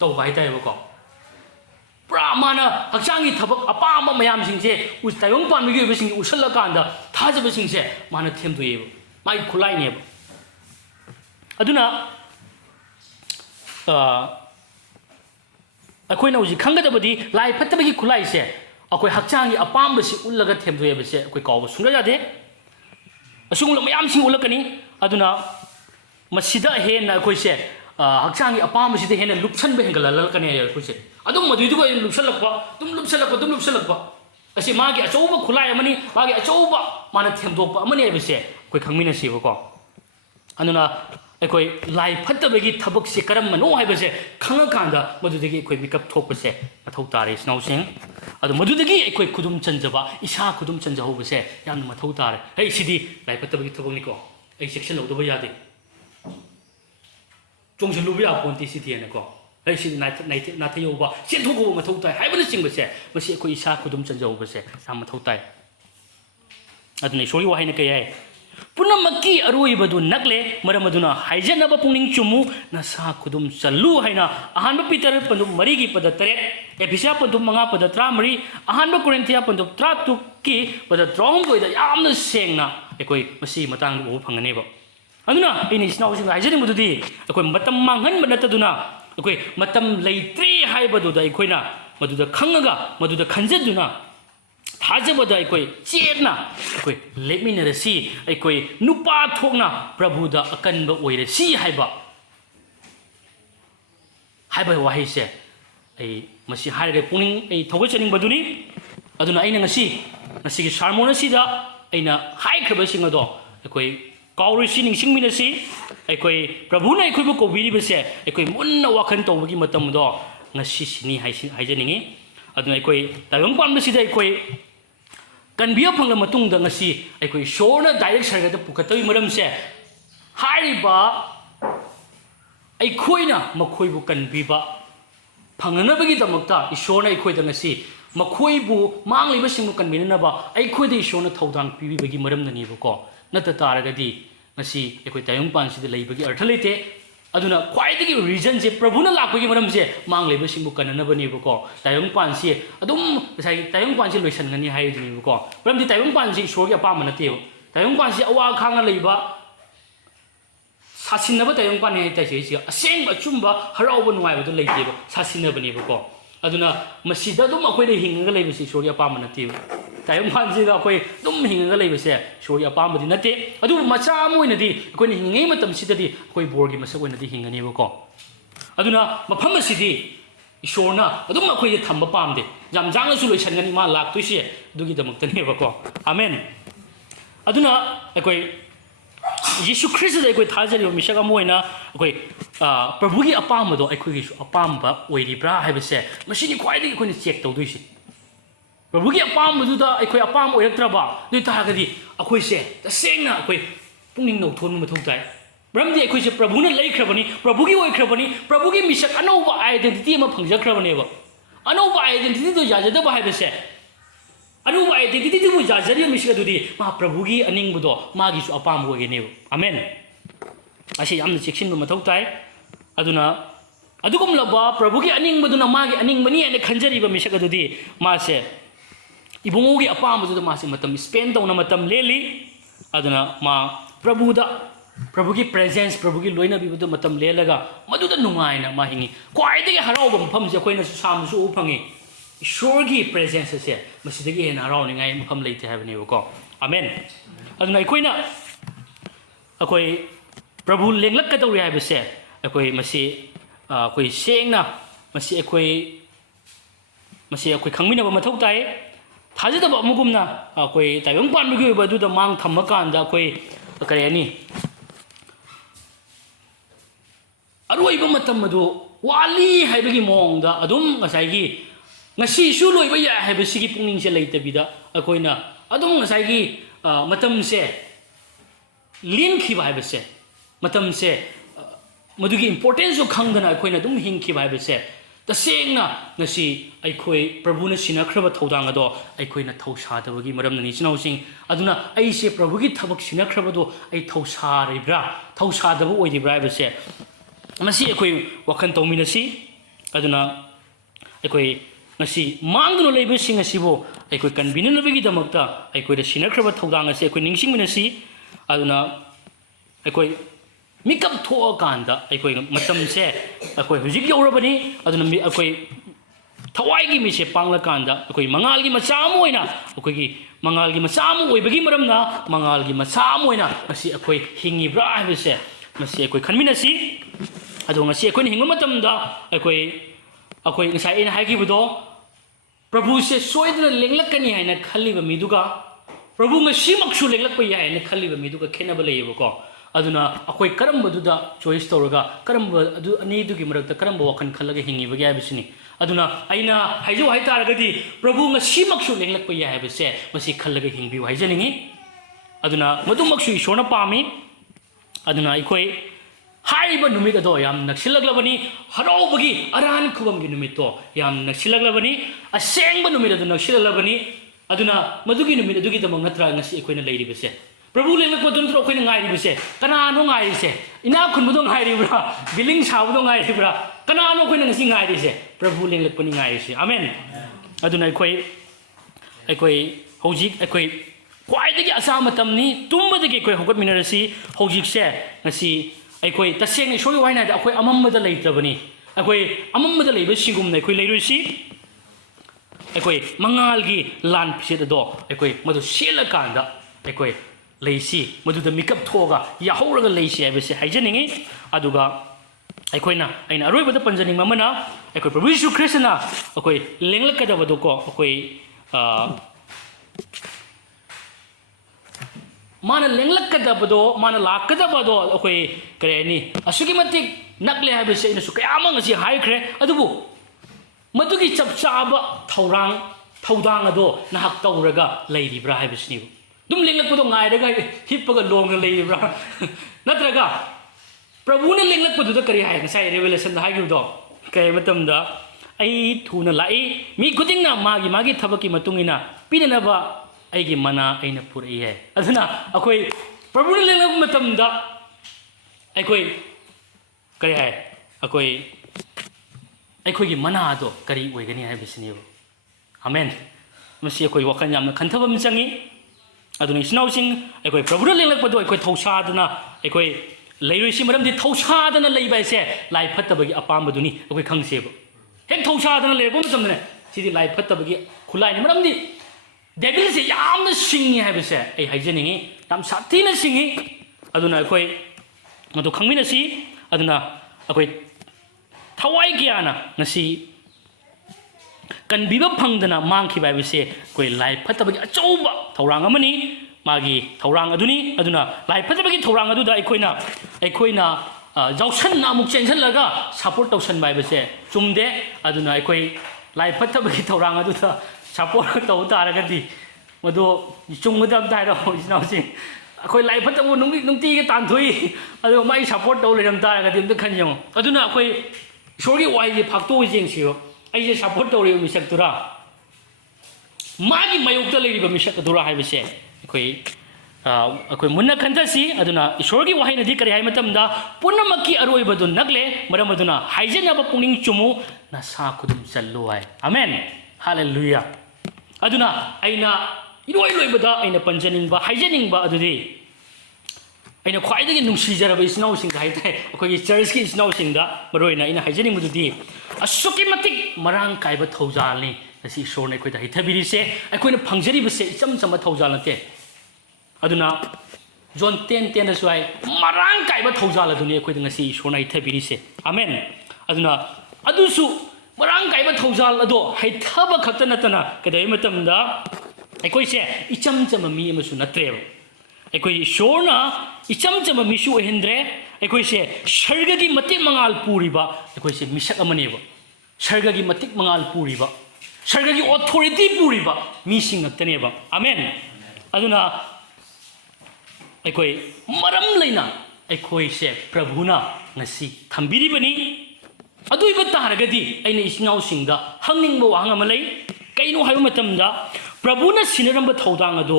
ꯇꯧꯕ ꯍꯥꯏꯇꯥꯔꯦꯕꯀꯣ ꯄꯨꯔꯥ ꯃꯥꯅ ꯍꯛꯆꯥꯡꯒꯤ ꯊꯕꯛ ꯑꯄꯥꯝꯕ ꯃꯌꯥꯝꯁꯤꯡꯁꯦ ꯇꯥꯏꯕꯪ ꯄꯥꯟꯕꯒꯤ ꯑꯣꯏꯕꯁꯤꯡꯁꯦ ꯎꯁꯜꯂꯀꯥꯟꯗ ꯊꯥꯖꯕꯁꯤꯡꯁꯦ ꯃꯥꯅ ꯊꯦꯝꯗꯣꯛꯑꯦꯕ ꯃꯥꯒꯤ ꯈꯨꯠꯂꯥꯏꯅꯦꯕ ꯑꯗꯨꯅ ꯑꯩꯈꯣꯏꯅ ꯍꯧꯖꯤꯛ ꯈꯪꯒꯗꯕꯗꯤ ꯂꯥꯏ ꯐꯠꯇꯕꯒꯤ ꯈꯨꯠꯂꯥꯏꯁꯦ ꯑꯩꯈꯣꯏ ꯍꯛꯆꯥꯡꯒꯤ ꯑꯄꯥꯝꯕꯁꯤ ꯎꯠꯂꯒ ꯊꯦꯝꯗꯣꯛꯑꯦꯕꯁꯦ ꯑꯩꯈꯣꯏ ꯀꯥꯎꯕ ꯁꯨꯡꯌꯥ ꯌꯥꯗꯦ ꯑꯁꯤꯒꯨꯝꯕ ꯃꯌꯥꯝꯁꯤꯡ ꯎꯠꯂꯛꯀꯅꯤ ꯑꯗꯨꯅ ꯃꯁꯤꯗ ꯍꯦꯟꯅ ꯑꯩꯈꯣꯏꯁꯦ ꯍꯛꯆꯥꯡꯒꯤ ꯑꯄꯥꯝꯕꯁꯤꯗ ꯍꯦꯟꯅ ꯂꯨꯞꯁꯟꯕ ꯍꯦꯟꯒꯠꯍꯜꯂꯛꯀꯅꯤ ꯑꯩꯈꯣꯏꯁꯦ ꯑꯗꯨꯝ ꯃꯗꯨꯏꯗꯨꯒ ꯂꯨꯞꯁꯜꯂꯛꯄ ꯑꯁꯤ ꯃꯥꯒꯤ ꯑꯆꯧꯕ ꯈꯨꯠꯂꯥꯏ ꯑꯃꯅꯤ ꯃꯥꯒꯤ ꯑꯆꯧꯕ ꯃꯥꯅ ꯊꯦꯝꯗꯣꯛꯄ ꯑꯃꯅꯤ ꯍꯥꯏꯕꯁꯦ ꯑꯩꯈꯣꯏ ꯈꯪꯃꯤꯟꯅꯁꯦꯕꯀꯣ ꯑꯗꯨꯅ ꯑꯩꯈꯣꯏ ꯂꯥꯏ ꯐꯠꯇꯕꯒꯤ ꯊꯕꯛꯁꯦ ꯀꯔꯝꯕꯅꯣ ꯍꯥꯏꯕꯁꯦ ꯈꯪꯉꯀꯥꯟꯗ ꯃꯗꯨꯗꯒꯤ ꯑꯩꯈꯣꯏ ꯃꯤꯀꯞ ꯊꯣꯛꯄꯁꯦ ꯃꯊꯧ ꯇꯥꯔꯦ ꯏꯆꯤꯟꯅꯥꯎꯁꯤꯡ ꯑꯗꯨ ꯃꯗꯨꯗꯒꯤ ꯑꯩꯈꯣꯏ ꯈꯨꯗꯨꯝ ꯆꯟꯖꯕ ꯏꯁꯥ ꯈꯨꯗꯨꯝ ꯆꯟꯖꯍꯧꯕꯁꯦ ꯌꯥꯝꯅ ꯃꯊꯧ ꯇꯥꯔꯦ ꯑꯩ ꯁꯤꯗꯤ ꯂꯥꯏ ꯐꯠꯇꯕꯒꯤ ꯊꯕꯛꯅꯤꯀꯣ ꯑꯩ ꯆꯦꯛꯁꯤꯜꯍꯧꯗꯕ ꯌꯥꯗꯦ ꯆꯣꯡꯁꯤꯜꯂꯨꯕ ꯌꯥꯄꯣꯟꯇꯦ ꯁꯤꯗꯤꯅꯀꯣ ꯑꯩ ꯁꯤꯗꯤ ꯅꯥꯊꯩꯍꯧꯕ ꯆꯦꯟꯊꯣꯛꯍꯧꯕ ꯃꯊꯧ ꯇꯥꯏ ꯍꯥꯏꯕꯅꯆꯤꯡꯕꯁꯦ ꯃꯁꯤ ꯑꯩꯈꯣꯏ ꯏꯁꯥ ꯈꯨꯗꯨꯝ ꯆꯟꯖꯍꯧꯕꯁꯦ ꯌꯥꯝ ꯃꯊꯧ ꯇꯥꯏ ꯑꯗꯨꯅ ꯏꯁꯣꯔꯒꯤ ꯋꯥꯍꯩꯅ ꯀꯩ ꯍꯥꯏ ꯄꯨꯝꯅꯃꯛꯀꯤ ꯑꯔꯣꯏꯕꯗꯨ ꯅꯛꯂꯦ ꯃꯔꯝ ꯑꯗꯨꯅ ꯍꯥꯏꯖꯅꯕ ꯄꯨꯛꯅꯤꯡ ꯆꯨꯝꯃꯨ ꯅꯁꯥ ꯈꯨꯗꯨꯝ ꯆꯜꯂꯨ ꯍꯥꯏꯅ ꯑꯍꯥꯟꯕ ꯄꯤꯇꯔ ꯄꯟꯗꯨꯞ 4ꯒꯤ ꯄꯗ 8 ꯑꯦꯐꯤꯁꯤꯌꯥ ꯄꯟꯗꯨꯞ 5 ꯄꯗ 13 ꯑꯍꯥꯟꯕ ꯀꯣꯔꯤꯟꯊꯤꯌꯥ ꯄꯟꯗꯨꯞ 13ꯒꯤ ꯄꯗ 39ꯗ ꯌꯥꯝꯅ ꯁꯦꯡꯅ ꯑꯩꯈꯣꯏ ꯃꯁꯤꯒꯤ ꯃꯇꯥꯡꯗ ꯎꯕ ꯐꯪꯒꯅꯦꯕ ꯑꯗꯨꯅ ꯑꯩꯅ ꯏꯆꯤꯟꯅꯥꯎꯁꯤꯡꯗ ꯍꯥꯏꯖꯅꯤꯡꯕꯗꯨꯗꯤ ꯑꯩꯈꯣꯏ ꯃꯇꯝ ꯃꯥꯡꯍꯟꯕ ꯅꯠꯇꯗꯨꯅ ꯑꯩꯈꯣꯏ ꯃꯇꯝ ꯂꯩꯇ꯭ꯔꯦ ꯍꯥꯏꯕꯗꯨꯗ ꯑꯩꯈꯣꯏꯅ ꯃꯗꯨꯗ ꯈꯪꯉꯒ ꯃꯗꯨꯗ ꯈꯟꯖꯗꯨꯅ ꯊꯥꯖꯕꯗ ꯑꯩꯈꯣꯏ ꯆꯦꯠꯅ ꯑꯩꯈꯣꯏ ꯂꯦꯞꯃꯤꯟꯅꯔꯁꯤ ꯑꯩꯈꯣꯏ ꯅꯨꯄꯥ ꯊꯣꯛꯅ ꯄ꯭ꯔꯚꯨꯗ ꯑꯀꯟꯕ ꯑꯣꯏꯔꯁꯤ ꯍꯥꯏꯕ ꯋꯥꯍꯩꯁꯦ ꯑꯩ ꯃꯁꯤ ꯍꯥꯏꯔꯒ ꯄꯨꯛꯅꯤꯡ ꯑꯩ ꯊꯧꯒꯠꯆꯅꯤꯡꯕꯗꯨꯅꯤ ꯑꯗꯨꯅ ꯑꯩꯅ ꯉꯁꯤꯒꯤ ꯁꯥꯔꯃꯣꯟ ꯑꯁꯤꯗ ꯑꯩꯅ ꯍꯥꯏꯈ꯭ꯔꯕꯁꯤꯡ ꯑꯗꯣ ꯑꯩꯈꯣꯏ ꯀꯥꯎꯔꯣꯏꯁꯤ ꯅꯤꯡꯁꯤꯡꯃꯤꯟꯅꯁꯤ ꯑꯩꯈꯣꯏ ꯄ꯭ꯔꯚꯨꯅ ꯑꯩꯈꯣꯏꯕꯨ ꯀꯧꯕꯤꯔꯤꯕꯁꯦ ꯑꯩꯈꯣꯏ ꯃꯨꯟꯅ ꯋꯥꯈꯜ ꯇꯧꯕꯒꯤ ꯃꯇꯝꯗꯣ ꯉꯁꯤꯁꯤꯅꯤ ꯍꯥꯏꯖꯅꯤꯡꯉꯤ ꯑꯗꯨꯅ ꯑꯩꯈꯣꯏ ꯇꯥꯏꯕꯪꯄꯥꯟꯕꯁꯤꯗ ꯑꯩꯈꯣꯏ ꯀꯟꯕꯤꯕ ꯐꯪꯂ ꯃꯇꯨꯡꯗ ꯉꯁꯤ ꯑꯩꯈꯣꯏ ꯏꯁꯣꯔꯅ ꯗꯥꯏꯔꯦꯛ ꯁꯔꯒꯗ ꯄꯨꯈꯠꯇꯕꯒꯤ ꯃꯔꯝꯁꯦ ꯍꯥꯏꯔꯤꯕ ꯑꯩꯈꯣꯏꯅ ꯃꯈꯣꯏꯕꯨ ꯀꯟꯕꯤꯕ ꯐꯪꯅꯅꯕꯒꯤꯗꯃꯛꯇ ꯏꯁꯣꯔꯅ ꯑꯩꯈꯣꯏꯗ ꯉꯁꯤ ꯃꯈꯣꯏꯕꯨ ꯃꯥꯡꯂꯤꯕꯁꯤꯡꯕꯨ ꯀꯟꯕꯤꯅꯅꯕ ꯑꯩꯈꯣꯏꯗ ꯏꯁꯣꯔꯅ ꯊꯧꯗꯥꯡ ꯄꯤꯕꯤꯕꯒꯤ ꯃꯔꯝꯗꯅꯦꯕꯀꯣ ꯅꯠꯇ ꯇꯥꯔꯒꯗꯤ ꯉꯁꯤ ꯑꯩꯈꯣꯏ ꯇꯥꯏꯕꯪꯄꯥꯟꯁꯤꯗ ꯂꯩꯕꯒꯤ ꯑꯔꯊ ꯂꯩꯇꯦ ꯑꯗꯨꯅ ꯈ꯭ꯋꯥꯏꯗꯒꯤ ꯔꯤꯖꯟꯁꯦ ꯄ꯭ꯔꯚꯨꯅ ꯂꯥꯛꯄꯒꯤ ꯃꯔꯝꯁꯦ ꯃꯥꯡꯂꯤꯕꯁꯤꯡꯕꯨ ꯀꯟꯅꯅꯕꯅꯦꯕꯀꯣ ꯇꯥꯏꯕꯪꯄꯥꯟꯁꯤ ꯑꯗꯨꯝ ꯉꯁꯥꯏ ꯇꯥꯏꯕꯪꯄꯥꯟꯁꯤ ꯂꯣꯏꯁꯤꯟꯒꯅꯤ ꯍꯥꯏꯗꯨꯅꯦꯕꯀꯣ ꯃꯔꯝꯗꯤ ꯇꯥꯏꯕꯪꯄꯥꯟꯁꯤ ꯏꯁꯣꯔꯒꯤ ꯑꯄꯥꯝꯕ ꯅꯠꯇꯦꯕ ꯇꯥꯏꯕꯪꯄꯥꯟꯁꯤ ꯑꯋꯥ ꯈꯥꯡꯅ ꯂꯩꯕ ꯁꯥꯁꯤꯟꯅꯕ ꯇꯥꯏꯕꯪꯄꯥꯟꯅꯤ ꯍꯥꯏ ꯇꯥꯏꯁꯦ ꯑꯩꯁꯦ ꯑꯁꯦꯡꯕ ꯑꯆꯨꯝꯕ ꯍꯔꯥꯎꯕ ꯅꯨꯡꯉꯥꯏꯕꯗꯣ ꯂꯩꯇꯦꯕ ꯁꯥꯁꯤꯟꯅꯕꯅꯦꯕꯀꯣ ꯑꯗꯨꯅ ꯃꯁꯤꯗ ꯑꯗꯨꯝ ꯑꯩꯈꯣꯏꯅ ꯍꯤꯡꯉꯒ ꯂꯩꯕꯁꯤ ꯏꯁꯣꯔꯒꯤ ꯑꯄꯥꯝꯕ ꯅꯠꯇꯦꯕ ꯇꯥꯏꯕꯪꯄꯥꯟꯁꯤꯗ ꯑꯩꯈꯣꯏ ꯑꯗꯨꯝ ꯍꯤꯡꯉꯒ ꯂꯩꯕꯁꯦ ꯏꯁꯣꯔꯒꯤ ꯑꯄꯥꯝꯕꯗꯤ ꯅꯠꯇꯦ ꯑꯗꯨꯕꯨ ꯃꯆꯥ ꯑꯃ ꯑꯣꯏꯅꯗꯤ ꯑꯩꯈꯣꯏꯅ ꯍꯤꯡꯉꯤꯉꯩ ꯃꯇꯝꯁꯤꯗꯗꯤ ꯑꯩꯈꯣꯏ ꯕꯣꯔꯒꯤ ꯃꯁꯛ ꯑꯣꯏꯅꯗꯤ ꯍꯤꯡꯒꯅꯦꯕꯀꯣ ꯑꯗꯨꯅ ꯃꯐꯝ ꯑꯁꯤꯗꯤ ꯏꯁꯣꯔꯅ ꯑꯗꯨꯝ ꯑꯩꯈꯣꯏꯗ ꯊꯝꯕ ꯄꯥꯝꯗꯦ ꯌꯥꯝ ꯖꯥꯡꯅꯁꯨ ꯂꯣꯏꯁꯤꯟꯒꯅꯤ ꯃꯥ ꯂꯥꯛꯇꯣꯏꯁꯦ ꯑꯗꯨꯒꯤꯗꯃꯛꯇꯅꯦꯕꯀꯣ ꯑꯃꯦꯟ ꯑꯗꯨꯅ ꯑꯩꯈꯣꯏ ꯌꯤꯁꯨ ꯈ꯭ꯔꯤꯁꯇꯗ ꯑꯩꯈꯣꯏ ꯊꯥꯖꯔꯤꯕ ꯃꯤꯁꯛ ꯑꯃ ꯑꯣꯏꯅ ꯑꯩꯈꯣꯏ ꯄ꯭ꯔꯚꯨꯒꯤ ꯑꯄꯥꯝꯕꯗꯣ ꯑꯩꯈꯣꯏꯒꯤꯁꯨ ꯑꯄꯥꯝꯕ ꯑꯣꯏꯔꯤꯕ꯭ꯔꯥ ꯍꯥꯏꯕꯁꯦ ꯃꯁꯤꯅꯤ ꯈ꯭ꯋꯥꯏꯗꯒꯤ ꯑꯩꯈꯣꯏꯅ ꯆꯦꯛ ꯇꯧꯗꯣꯏꯁꯦ ꯄ꯭ꯔꯚꯨꯒꯤ ꯑꯄꯥꯝꯕꯗꯨꯗ ꯑꯩꯈꯣꯏ ꯑꯄꯥꯝꯕ ꯑꯣꯏꯔꯛꯇ꯭ꯔꯕ ꯑꯗꯨ ꯑꯣꯏꯇꯥꯔꯒꯗꯤ ꯑꯩꯈꯣꯏꯁꯦ ꯇꯁꯦꯡꯅ ꯑꯩꯈꯣꯏ ꯄꯨꯛꯅꯤꯡ ꯅꯧꯊꯣꯛꯍꯟꯕ ꯃꯊꯧ ꯇꯥꯏ ꯃꯔꯝꯗꯤ ꯑꯩꯈꯣꯏꯁꯦ ꯄ꯭ꯔꯚꯨꯅ ꯂꯩꯈ꯭ꯔꯕꯅꯤ ꯄ꯭ꯔꯚꯨꯒꯤ ꯑꯣꯏꯈ꯭ꯔꯕꯅꯤ ꯄ꯭ꯔꯚꯨꯒꯤ ꯃꯤꯁꯛ ꯑꯅꯧꯕ ꯑꯥꯏꯗꯦꯟꯇꯤꯇꯤ ꯑꯃ ꯐꯪꯖꯈ꯭ꯔꯕꯅꯦꯕ ꯑꯅꯧꯕ ꯑꯥꯏꯗꯦꯟꯇꯤꯇꯤꯗꯣ ꯌꯥꯖꯗꯕ ꯍꯥꯏꯕꯁꯦ ꯑꯅꯧꯕ ꯑꯥꯏꯗꯦꯟꯇꯤꯇꯤꯗꯨꯕꯨ ꯌꯥꯖꯔꯤꯕ ꯃꯤꯁꯛ ꯑꯗꯨꯗꯤ ꯃꯥ ꯄ꯭ꯔꯚꯨꯒꯤ ꯑꯅꯤꯡꯕꯗꯣ ꯃꯥꯒꯤꯁꯨ ꯑꯄꯥꯝꯕ ꯑꯣꯏꯒꯅꯦꯕ ꯑꯃꯦꯟ ꯑꯁꯤ ꯌꯥꯝꯅ ꯆꯦꯛꯁꯤꯟꯕ ꯃꯊꯧ ꯇꯥꯏ ꯑꯗꯨꯅ ꯑꯗꯨꯒꯨꯝꯂꯕ ꯄ꯭ꯔꯚꯨꯒꯤ ꯑꯅꯤꯡꯕꯗꯨꯅ ꯃꯥꯒꯤ ꯑꯅꯤꯡꯕꯅꯤ ꯍꯥꯏꯅ ꯈꯟꯖꯔꯤꯕ ꯃꯤꯁꯛ ꯑꯗꯨꯗꯤ ꯃꯥꯁꯦ ꯏꯕꯨꯡꯉꯣꯒꯤ ꯑꯄꯥꯝꯕꯗꯨꯗ ꯃꯥꯁꯦ ꯃꯇꯝ ꯁ꯭ꯄꯦꯟ ꯇꯧꯅ ꯃꯇꯝ ꯂꯦꯜꯂꯤ ꯑꯗꯨꯅ ꯃꯥ ꯄ꯭ꯔꯚꯨꯒꯤ ꯄ꯭ꯔꯦꯖꯦꯟꯁ ꯄ꯭ꯔꯚꯨꯒꯤ ꯂꯣꯏꯅꯕꯤꯕꯗ ꯃꯇꯝ ꯂꯦꯜꯂꯒ ꯃꯗꯨꯗ ꯅꯨꯡꯉꯥꯏꯅ ꯃꯥ ꯍꯤꯡꯉꯤ ꯈ꯭ꯋꯥꯏꯗꯒꯤ ꯍꯔꯥꯎꯕ ꯃꯐꯝꯁꯦ ꯑꯩꯈꯣꯏꯅꯁꯨ ꯁꯥꯝꯅꯁꯨ ꯎꯕ ꯐꯪꯉꯤ ꯏꯁꯣꯔꯒꯤ ꯄ꯭ꯔꯦꯖꯦꯟꯁ ꯑꯁꯦ ꯃꯁꯤꯗꯒꯤ ꯍꯦꯟꯅ ꯍꯔꯥꯎꯅꯤꯡꯉꯥꯏ ꯃꯐꯝ ꯂꯩꯇꯦ ꯍꯥꯏꯕꯅꯦꯕꯀꯣ ꯑꯃꯦꯟ ꯑꯗꯨꯅ ꯑꯩꯈꯣꯏꯅ ꯄ꯭ꯔꯚꯨ ꯂꯦꯡꯂꯛꯀꯗꯧꯔꯤ ꯍꯥꯏꯕꯁꯦ ꯑꯩꯈꯣꯏ ꯃꯁꯤ ꯑꯩꯈꯣই ꯁꯦꯡꯅ ꯃꯁꯤ ꯑꯩꯈꯣই ꯈꯪꯃꯤꯟꯅꯕ ꯃꯊꯧ ꯇꯥꯏ ꯊꯥꯖꯗꯕ ꯑꯃꯒꯨꯝꯅ ꯑꯩꯈꯣই ꯇꯥꯏꯕꯪꯄꯥꯟꯕꯒꯤ ꯑꯣꯏꯕ ꯑꯗꯨꯗ ꯃꯥꯡ ꯊꯝꯃꯀꯥꯟꯗ ꯑꯩꯈꯣই ꯀꯔꯤ ꯍꯥꯏꯅꯤ ꯑꯔꯣꯏꯕ ꯃꯇꯝ ꯑꯗꯨ ꯋꯥꯠꯂꯤ ꯍꯥꯏꯕꯒꯤ ꯃꯑꯣꯡꯗ ꯑꯗꯨꯝ ꯉꯁꯥꯏꯒꯤ ꯉꯁꯤꯁꯨ ꯂꯣꯏꯕ ꯌꯥꯏ ꯍꯥꯏꯕꯁꯤꯒꯤ ꯄꯨꯛꯅꯤꯡꯁꯦ ꯂꯩꯇꯕꯤꯗ ꯑꯩꯈꯣꯏꯅ ꯑꯗꯨꯝ ꯉꯁꯥꯏꯒꯤ ꯃꯇꯝꯁꯦ ꯂꯦꯟꯈꯤꯕ ꯍꯥꯏꯕꯁꯦ ꯃꯇꯝꯁꯦ ꯃꯗꯨꯒꯤ ꯏꯝꯄꯣꯔꯇꯦꯟꯁꯁꯨ ꯈꯪꯗꯅ ꯑꯩꯈꯣꯏꯅ ꯑꯗꯨꯝ ꯍꯤꯡꯈꯤꯕ ꯍꯥꯏꯕꯁꯦ ꯇꯁꯦꯡꯅ ꯉꯁꯤ ꯑꯩꯈꯣꯏ ꯄ꯭ꯔꯚꯨꯅ ꯁꯤꯟꯅꯈ꯭ꯔꯕ ꯊꯧꯗꯥꯡ ꯑꯗꯣ ꯑꯩꯈꯣꯏꯅ ꯊꯧꯁꯥꯗꯕꯒꯤ ꯃꯔꯝꯅꯅꯤ ꯏꯆꯤꯟꯅꯥꯎꯁꯤꯡ ꯑꯗꯨꯅ ꯑꯩꯁꯦ ꯄ꯭ꯔꯚꯨꯒꯤ ꯊꯕꯛ ꯁꯤꯟꯅꯈ꯭ꯔꯕꯗꯣ ꯑꯩ ꯊꯧꯁꯥꯔꯤꯕ꯭ꯔꯥ ꯊꯧꯁꯥꯗꯕ ꯑꯣꯏꯔꯤꯕ꯭ꯔꯥ ꯍꯥꯏꯕꯁꯦ ꯃꯁꯤ ꯑꯩꯈꯣꯏ ꯋꯥꯈꯜ ꯇꯧꯃꯤꯟꯅꯁꯤ ꯑꯗꯨꯅ ꯑꯩꯈꯣꯏ ꯉꯁꯤ ꯃꯥꯡꯗꯨꯅ ꯂꯩꯕꯁꯤꯡ ꯑꯁꯤꯕꯨ ꯑꯩꯈꯣই ꯀꯟꯕꯤꯅꯅꯕꯒꯤꯗꯃꯛꯇ ꯑꯩꯈꯣꯏꯗ ꯁꯤꯟꯅꯈ꯭ꯔꯕ ꯊꯧꯗꯥꯡ ꯑꯁꯤ ꯑꯩꯈꯣই ꯅꯤꯡꯁꯤꯡꯃꯤꯟꯅꯁꯤ ꯑꯗꯨꯅ ꯑꯩꯈꯣই ꯃꯤꯀꯞ ꯊꯣꯛꯑꯀꯥꯟꯗ ꯑꯩꯈꯣই ꯃꯇꯝꯁꯦ ꯑꯩꯈꯣই ꯍꯧꯖꯤꯛ ꯌꯧꯔꯕꯅꯤ ꯑꯗꯨꯅ ꯑꯩꯈꯣই ꯊꯋꯥꯏꯒꯤ ꯃꯤꯁꯦ ꯄꯥꯡꯂꯀꯥꯟꯗ ꯑꯩꯈꯣই ꯃꯉꯥꯜꯒꯤ ꯃꯆꯥ ꯑꯃ ꯑꯣꯏꯅ ꯑꯩꯈꯣꯏꯒꯤ ꯃꯉꯥꯜꯒꯤ ꯃꯆꯥ ꯑꯃ ꯑꯣꯏꯕꯒꯤ ꯃꯔꯝꯅ ꯃꯉꯥꯜꯒꯤ ꯃꯆꯥ ꯑꯃ ꯑꯣꯏꯅ ꯉꯁꯤ ꯑꯩꯈꯣই ꯍꯤꯡꯉꯤꯕ꯭ꯔꯥ ꯍꯥꯏꯕꯁꯦ ꯃꯁꯤ ꯑꯩꯈꯣই ꯈꯟꯃꯤꯟꯅꯁꯤ ꯑꯗꯣ ꯉꯁꯤ ꯑꯩꯈꯣꯏꯅ ꯍꯤꯡꯕ ꯃꯇꯝꯗ ꯑꯩꯈꯣই ꯉꯁꯥꯏ ꯑꯩꯅ ꯍꯥꯏꯈꯤꯕꯗꯣ ꯄ꯭ꯔꯚꯨꯁꯦ ꯁꯣꯏꯗꯅ ꯂꯦꯡꯂꯛꯀꯅꯤ ꯍꯥꯏꯅ ꯈꯜꯂꯤꯕ ꯃꯤꯗꯨꯒ ꯄ꯭ꯔꯚꯨ ꯉꯁꯤꯃꯛꯁꯨ ꯂꯦꯡꯂꯛꯄ ꯌꯥꯏ ꯍꯥꯏꯅ ꯈꯜꯂꯤꯕ ꯃꯤꯗꯨꯒ ꯈꯦꯠꯅꯕ ꯂꯩꯌꯦꯕꯀꯣ ꯑꯗꯨꯅ ꯑꯩꯈꯣই ꯀꯔꯝꯕꯗꯨꯗ ꯆꯣꯏꯁ ꯇꯧꯔꯒ ꯀꯔꯝꯕ ꯑꯗꯨ ꯑꯅꯤꯗꯨꯒꯤ ꯃꯔꯛꯇ ꯀꯔꯝꯕ ꯋꯥꯈꯜ ꯈꯜꯂꯒ ꯍꯤꯡꯉꯤꯕꯒꯦ ꯍꯥꯏꯕꯁꯤꯅꯤ ꯑꯗꯨꯅ ꯑꯩꯅ ꯍꯥꯏꯖꯧ ꯍꯥꯏꯇꯥꯔꯒꯗꯤ ꯄ꯭ꯔꯚꯨ ꯉꯁꯤꯃꯛꯁꯨ ꯂꯦꯡꯂꯛꯄ ꯌꯥꯏ ꯍꯥꯏꯕꯁꯦ ꯃꯁꯤ ꯈꯜꯂꯒ ꯍꯤꯡꯕꯤꯌꯨ ꯍꯥꯏꯖꯅꯤꯡꯉꯤ ꯑꯗꯨꯅ ꯃꯗꯨꯃꯛꯁꯨ ꯏꯁꯣꯔꯅ ꯄꯥꯝꯃꯤ ꯑꯗꯨꯅ ꯑꯩꯈꯣই ꯍꯥꯏꯔꯤꯕ ꯅꯨꯃꯤꯠ ꯑꯗꯣ ꯌꯥꯝ ꯅꯛꯁꯤꯜꯂꯛꯂꯕꯅꯤ ꯍꯔꯥꯎꯕꯒꯤ ꯑꯔꯥꯟ ꯈꯨꯕꯝꯒꯤ ꯅꯨꯃꯤꯠꯇꯣ ꯌꯥꯝ ꯅꯛꯁꯤꯜꯂꯛꯂꯕꯅꯤ ꯑꯁꯦꯡꯕ ꯅꯨꯃꯤꯠ ꯑꯗꯨ ꯅꯛꯁꯤꯜꯂꯛꯂꯕꯅꯤ ꯑꯗꯨꯅ ꯃꯗꯨꯒꯤ ꯅꯨꯃꯤꯠ ꯑꯗꯨꯒꯤꯗꯃꯛ ꯅꯠꯇ꯭ꯔꯥ ꯉꯁꯤ ꯑꯩꯈꯣꯏꯅ ꯂꯩꯔꯤꯕꯁꯦ ꯄ꯭ꯔꯚꯨ ꯂꯦꯡꯂꯛꯄꯗꯨ ꯅꯠꯇ꯭ꯔꯣ ꯑꯩꯈꯣꯏꯅ ꯉꯥꯏꯔꯤꯕꯁꯦ ꯀꯅꯥꯅꯣ ꯉꯥꯏꯔꯤꯁꯦ ꯏꯅꯥꯛ ꯈꯨꯟꯕꯗꯣ ꯉꯥꯏꯔꯤꯕ꯭ꯔꯥ ꯕꯤꯜꯗꯤꯡ ꯁꯥꯕꯗꯣ ꯉꯥꯏꯔꯤꯕ꯭ꯔꯥ ꯀꯅꯥꯅꯣ ꯑꯩꯈꯣꯏꯅ ꯉꯁꯤ ꯉꯥꯏꯔꯤꯁꯦ ꯄ꯭ꯔꯚꯨ ꯂꯦꯡꯂꯛꯄꯅꯤ ꯉꯥꯏꯔꯤꯁꯦ ꯑꯃꯦꯟ ꯑꯗꯨꯅ ꯑꯩꯈꯣই ꯍꯧꯖꯤꯛ ꯑꯩꯈꯣই ꯈ꯭ꯋꯥꯏꯗꯒꯤ ꯑꯆꯥ ꯃꯇꯝꯅꯤ ꯇꯨꯝꯕꯗꯒꯤ ꯑꯩꯈꯣই ꯍꯧꯒꯠꯃꯤꯟꯅꯔꯁꯤ ꯍꯧꯖꯤꯛꯁꯦ ꯉꯁꯤ ꯑꯩꯈꯣই ꯇꯁꯦꯡꯅ ꯏꯁꯣꯔꯒꯤ ꯋꯥꯍꯩꯅ ꯍꯥꯏꯔꯗꯤ ꯑꯩꯈꯣই ꯑꯃꯝꯕꯗ ꯂꯩꯇ꯭ꯔꯕꯅꯤ ꯑꯩꯈꯣꯏ ꯑꯃꯝꯕꯗ ꯂꯩꯕꯁꯤꯡꯒꯨꯝꯅ ꯑꯩꯈꯣꯏ ꯂꯩꯔꯣꯏꯁꯤ ꯑꯩꯈꯣꯏ ꯃꯉꯥꯜꯒꯤ ꯂꯥꯟ ꯐꯤꯁꯦꯠ ꯑꯗꯣ ꯑꯩꯈꯣꯏ ꯃꯗꯨ ꯁꯦꯠꯂꯀꯥꯟꯗ ꯑꯩꯈꯣꯏ ꯂꯩꯁꯤ ꯃꯗꯨꯗ ꯃꯤꯀꯞ ꯊꯣꯛꯑꯒ ꯌꯥꯍꯧꯔꯒ ꯂꯩꯁꯤ ꯍꯥꯏꯕꯁꯤ ꯍꯥꯏꯖꯅꯤꯡꯉꯤ ꯑꯗꯨꯒ ꯑꯩꯈꯣꯏꯅ ꯑꯩꯅ ꯑꯔꯣꯏꯕꯗ ꯄꯟꯖꯅꯤꯡꯕ ꯑꯃꯅ ꯑꯩꯈꯣꯏ ꯄ꯭ꯔꯚꯨ ꯌꯤꯁꯨ ꯈ꯭ꯔꯤꯁꯇꯅ ꯑꯩꯈꯣꯏ ꯂꯦꯡꯂꯛꯀꯗꯕꯗꯣꯀꯣ ꯑꯩꯈꯣꯏ ꯃꯥꯅ ꯂꯦꯡꯂꯛꯀꯗꯕꯗꯣ ꯃꯥꯅ ꯂꯥꯛꯀꯗꯕꯗꯣ ꯑꯩꯈꯣꯏ ꯀꯔꯤ ꯍꯥꯏꯅꯤ ꯑꯁꯨꯛꯀꯤ ꯃꯇꯤꯛ ꯅꯛꯂꯦ ꯍꯥꯏꯕꯁꯤ ꯑꯩꯅꯁꯨ ꯀꯌꯥ ꯑꯃ ꯉꯁꯤ ꯍꯥꯏꯈ꯭ꯔꯦ ꯑꯗꯨꯕꯨ ꯃꯗꯨꯒꯤ ꯆꯞ ꯆꯥꯕ ꯊꯧꯗꯥꯡ ꯑꯗꯣ ꯅꯍꯥꯛ ꯇꯧꯔꯒ ꯂꯩꯔꯤꯕ꯭ꯔꯥ ꯍꯥꯏꯕꯁꯤꯅꯦꯕ ꯑꯗꯨꯝ ꯂꯦꯡꯂꯛꯄꯗꯣ ꯉꯥꯏꯔꯒ ꯍꯤꯞꯄꯒ ꯂꯣꯡꯒ ꯂꯩꯔꯤꯕ꯭ꯔꯥ ꯅꯠꯇ꯭ꯔꯒ ꯄ꯭ꯔꯚꯨꯅ ꯂꯦꯡꯂꯛꯄꯗꯨꯗ ꯀꯔꯤ ꯍꯥꯏ ꯉꯁꯥꯏ ꯔꯦꯚꯦꯂꯦꯁꯟꯗ ꯍꯥꯏꯈꯤꯕꯗꯣ ꯀꯔꯤ ꯃꯇꯝꯗ ꯑꯩ ꯊꯨꯅ ꯂꯥꯛꯏ ꯃꯤ ꯈꯨꯗꯤꯡꯅ ꯃꯥꯒꯤ ꯊꯕꯛꯀꯤ ꯃꯇꯨꯡ ꯏꯟꯅ ꯄꯤꯅꯅꯕ ꯑꯩꯒꯤ ꯃꯅꯥ ꯑꯩꯅ ꯄꯨꯔꯛꯏ ꯍꯥꯏ ꯑꯗꯨꯅ ꯑꯩꯈꯣꯏ ꯄ꯭ꯔꯚꯨꯅ ꯂꯦꯡꯂꯛꯄ ꯃꯇꯝꯗ ꯑꯩꯈꯣꯏ ꯀꯔꯤ ꯍꯥꯏ ꯑꯩꯈꯣꯏꯒꯤ ꯃꯅꯥꯗꯣ ꯀꯔꯤ ꯑꯣꯏꯒꯅꯤ ꯍꯥꯏꯕꯁꯤꯅꯦꯕ ꯑꯃꯦꯟ ꯃꯁꯤ ꯑꯩꯈꯣꯏ ꯋꯥꯈꯜ ꯌꯥꯝꯅ ꯈꯟꯊꯕ ꯑꯃ ꯆꯪꯉꯤ ꯑꯗꯨꯅ ꯏꯆꯤꯟꯅꯥꯎꯁꯤꯡ ꯑꯩꯈꯣꯏ ꯄ꯭ꯔꯚꯨꯅ ꯂꯦꯡꯂꯛꯄꯗꯣ ꯑꯩꯈꯣꯏ ꯊꯧꯁꯥꯗꯅ ꯑꯩꯈꯣꯏ ꯂꯩꯔꯣꯏꯁꯤ ꯃꯔꯝꯗꯤ ꯊꯧꯁꯥꯗꯅ ꯂꯩꯕ ꯍꯥꯏꯁꯦ ꯂꯥꯏ ꯐꯠꯇꯕꯒꯤ ꯑꯄꯥꯝꯕꯗꯨꯅꯤ ꯑꯩꯈꯣꯏ ꯈꯪꯁꯦꯕ ꯍꯦꯛ ꯊꯧꯁꯥꯗꯅ ꯂꯩꯔꯛꯄ ꯃꯇꯝꯗꯅꯦ ꯁꯤꯗꯤ ꯂꯥꯏ ꯐꯠꯇꯕꯒꯤ ꯈꯨꯠꯂꯥꯏꯅꯤ ꯃꯔꯝꯗꯤ ꯗꯦꯕꯤꯜꯁꯦ ꯌꯥꯝꯅ ꯁꯤꯡꯉꯤ ꯍꯥꯏꯕꯁꯦ ꯑꯩ ꯍꯥꯏꯖꯅꯤꯡꯉꯤ ꯌꯥꯝ ꯁꯥꯊꯤꯅ ꯁꯤꯡꯉꯤ ꯑꯗꯨꯅ ꯑꯩꯈꯣꯏ ꯃꯗꯨ ꯈꯪꯃꯤꯟꯅꯁꯤ ꯑꯗꯨꯅ ꯑꯩꯈꯣꯏ ꯊꯋꯥꯏ ꯀꯌꯥꯅ ꯉꯁꯤ ꯀꯟꯕꯤꯕ ꯐꯪꯗꯅ ꯃꯥꯡꯈꯤꯕ ꯍꯥꯏꯕꯁꯦ ꯑꯩꯈꯣꯏ ꯂꯥꯏ ꯐꯠꯇꯕꯒꯤ ꯑꯆꯧꯕ ꯊꯧꯔꯥꯡ ꯑꯃꯅꯤ ꯃꯥꯒꯤ ꯊꯧꯔꯥꯡ ꯑꯗꯨꯅꯤ ꯑꯗꯨꯅ ꯂꯥꯏ ꯐꯠꯇꯕꯒꯤ ꯊꯧꯔꯥꯡ ꯑꯗꯨꯗ ꯑꯩꯈꯣꯏꯅ ꯌꯥꯎꯁꯟꯅ ꯑꯃꯨꯛ ꯆꯦꯟꯁꯤꯜꯂꯒ ꯁꯞꯄꯣꯔꯠ ꯇꯧꯁꯟꯕ ꯍꯥꯏꯕꯁꯦ ꯆꯨꯝꯗꯦ ꯑꯗꯨꯅ ꯑꯩꯈꯣꯏ ꯂꯥꯏ ꯐꯠꯇꯕꯒꯤ ꯊꯧꯔꯥꯡ ꯑꯗꯨꯗ ꯁꯞꯄꯣꯔꯠ ꯇꯧꯕ ꯇꯥꯔꯒꯗꯤ ꯃꯗꯨ ꯆꯨꯝꯒꯗꯕ ꯍꯥꯏꯔꯣ ꯏꯆꯤꯟꯅꯥꯎꯁꯤꯡ ꯑꯩꯈꯣꯏ ꯂꯥꯏ ꯐꯠꯇꯕ ꯅꯨꯡꯇꯤꯒꯤ ꯇꯥꯟꯊꯣꯛꯏ ꯑꯗꯨꯒ ꯃꯥꯒꯤ ꯁꯞꯄꯣꯔꯠ ꯇꯧ ꯂꯩꯔꯝ ꯇꯥꯔꯒꯗꯤ ꯑꯝꯇ ꯈꯟꯖꯉꯣ ꯑꯗꯨꯅ ꯑꯩꯈꯣꯏ ꯏꯁꯣꯔꯒꯤ ꯋꯥꯍꯩꯁꯦ ꯐꯥꯛꯇꯣꯛꯑ ꯌꯦꯡꯁꯤꯕ ꯑꯩꯁꯦ ꯁꯞꯄꯣꯔꯠ ꯇꯧꯔꯤꯕ ꯃꯤꯁꯛꯇꯨꯔꯥ ꯃꯥꯒꯤ ꯃꯥꯌꯣꯛꯇ ꯂꯩꯔꯤꯕ ꯃꯤꯁꯛ ꯑꯗꯨꯔꯥ ꯍꯥꯏꯕꯁꯦ ꯑꯩꯈꯣই ꯃꯨꯟꯅ ꯈꯟꯊꯁꯤ ꯑꯗꯨꯅ ꯏꯁꯣꯔꯒꯤ ꯋꯥꯍꯩꯅꯗꯤ ꯀꯔꯤ ꯍꯥꯏ ꯃꯇꯝꯗ ꯄꯨꯝꯅꯃꯛꯀꯤ ꯑꯔꯣꯏꯕꯗꯨ ꯅꯛꯂꯦ ꯃꯔꯝ ꯑꯗꯨꯅ ꯍꯥꯏꯖꯅꯕ ꯄꯨꯛꯅꯤꯡ ꯆꯨꯝꯃꯨ ꯅꯁꯥ ꯈꯨꯗꯨꯝ ꯆꯜꯂꯨ ꯍꯥꯏ ꯑꯃꯦꯟ ꯍꯜꯂꯦꯂꯨꯌꯥ ꯑꯗꯨꯅ ꯑꯩꯅ ꯏꯔꯣꯏ ꯂꯣꯏꯕꯗ ꯑꯩꯅ ꯄꯟꯖꯅꯤꯡꯕ ꯍꯥꯏꯖꯅꯤꯡꯕ ꯑꯗꯨꯗꯤ ꯑꯩꯅ ꯈ꯭ꯋꯥꯏꯗꯒꯤ ꯅꯨꯡꯁꯤꯖꯔꯕ ꯏꯆꯤꯟꯅꯥꯎꯁꯤꯡꯗ ꯍꯥꯏꯇꯥꯔꯦ ꯑꯩꯈꯣꯏꯒꯤ ꯆꯔꯆꯀꯤ ꯏꯆꯤꯟꯅꯥꯎꯁꯤꯡꯗ ꯃꯔꯨꯑꯣꯏꯅ ꯑꯩꯅ ꯍꯥꯏꯖꯅꯤꯡꯕꯗꯨꯗꯤ ꯑꯁꯨꯛꯀꯤ ꯃꯇꯤꯛ ꯃꯔꯥꯡ ꯀꯥꯏꯕ ꯊꯧꯖꯥꯜꯅꯤ ꯉꯁꯤ ꯏꯁꯣꯔꯅ ꯑꯩꯈꯣꯏꯗ ꯍꯩꯊꯕꯤꯔꯤꯁꯦ ꯑꯩꯈꯣꯏꯅ ꯐꯪꯖꯔꯤꯕꯁꯦ ꯏꯆꯝ ꯆꯝꯕ ꯊꯧꯖꯥꯜ ꯅꯠꯇꯦ ꯑꯗꯨꯅ ꯖꯣꯟ 10:10ꯗꯁꯨ ꯍꯥꯏ ꯃꯔꯥꯡ ꯀꯥꯏꯕ ꯊꯧꯖꯥꯜ ꯑꯗꯨꯅꯤ ꯑꯩꯈꯣꯏꯗ ꯉꯁꯤ ꯏꯁꯣꯔꯅ ꯍꯩꯊꯕꯤꯔꯤꯁꯦ ꯑꯃꯦꯟ ꯑꯗꯨꯅ ꯑꯗꯨꯁꯨ ꯃꯔꯥꯡ ꯀꯥꯏꯕ ꯊꯧꯖꯥꯜ ꯑꯗꯣ ꯍꯩꯊꯕ ꯈꯛꯇ ꯅꯠꯇꯅ ꯀꯩꯗꯧꯕ ꯃꯇꯝꯗ ꯑꯩꯈꯣꯏꯁꯦ ꯏꯆꯝ ꯆꯝꯕ ꯃꯤ ꯑꯃꯁꯨ ꯅꯠꯇ꯭ꯔꯦꯕ ꯑꯩꯈꯣꯏ ꯏꯁꯣꯔꯅ ꯏꯆꯝ ꯆꯝꯕ ꯃꯤꯁꯨ ꯑꯣꯏꯍꯟꯗ꯭ꯔꯦ ꯑꯩꯈꯣꯏꯁꯦ ꯁꯔꯒꯒꯤ ꯃꯇꯤꯛ ꯃꯉꯥꯜ ꯄꯨꯔꯤꯕ ꯑꯩꯈꯣꯏꯁꯦ ꯃꯤꯁꯛ ꯑꯃꯅꯦꯕ ꯁꯔꯒꯒꯤ ꯃꯇꯤꯛ ꯃꯉꯥꯜ ꯄꯨꯔꯤꯕ ꯁꯔꯒꯒꯤ ꯑꯣꯊꯣꯔꯤꯇꯤ ꯄꯨꯔꯤꯕ ꯃꯤꯁꯤꯡ ꯉꯥꯛꯇꯅꯦꯕ ꯑꯃꯦꯟ ꯑꯗꯨꯅ ꯑꯩꯈꯣꯏ ꯃꯔꯝ ꯂꯩꯅ ꯑꯩꯈꯣꯏꯁꯦ ꯄ꯭ꯔꯚꯨꯅ ꯉꯁꯤ ꯊꯝꯕꯤꯔꯤꯕꯅꯤ ꯑꯗꯨ ꯑꯣꯏꯕ ꯇꯥꯔꯒꯗꯤ ꯑꯩꯅ ꯏꯆꯤꯟꯅꯥꯎꯁꯤꯡꯗ ꯍꯪꯅꯤꯡꯕ ꯋꯥꯍꯪ ꯑꯃ ꯂꯩ ꯀꯩꯅꯣ ꯍꯥꯏꯕ ꯃꯇꯝꯗ ꯄ꯭ꯔꯚꯨꯅ ꯁꯤꯟꯅꯔꯝꯕ ꯊꯧꯗꯥꯡ ꯑꯗꯣ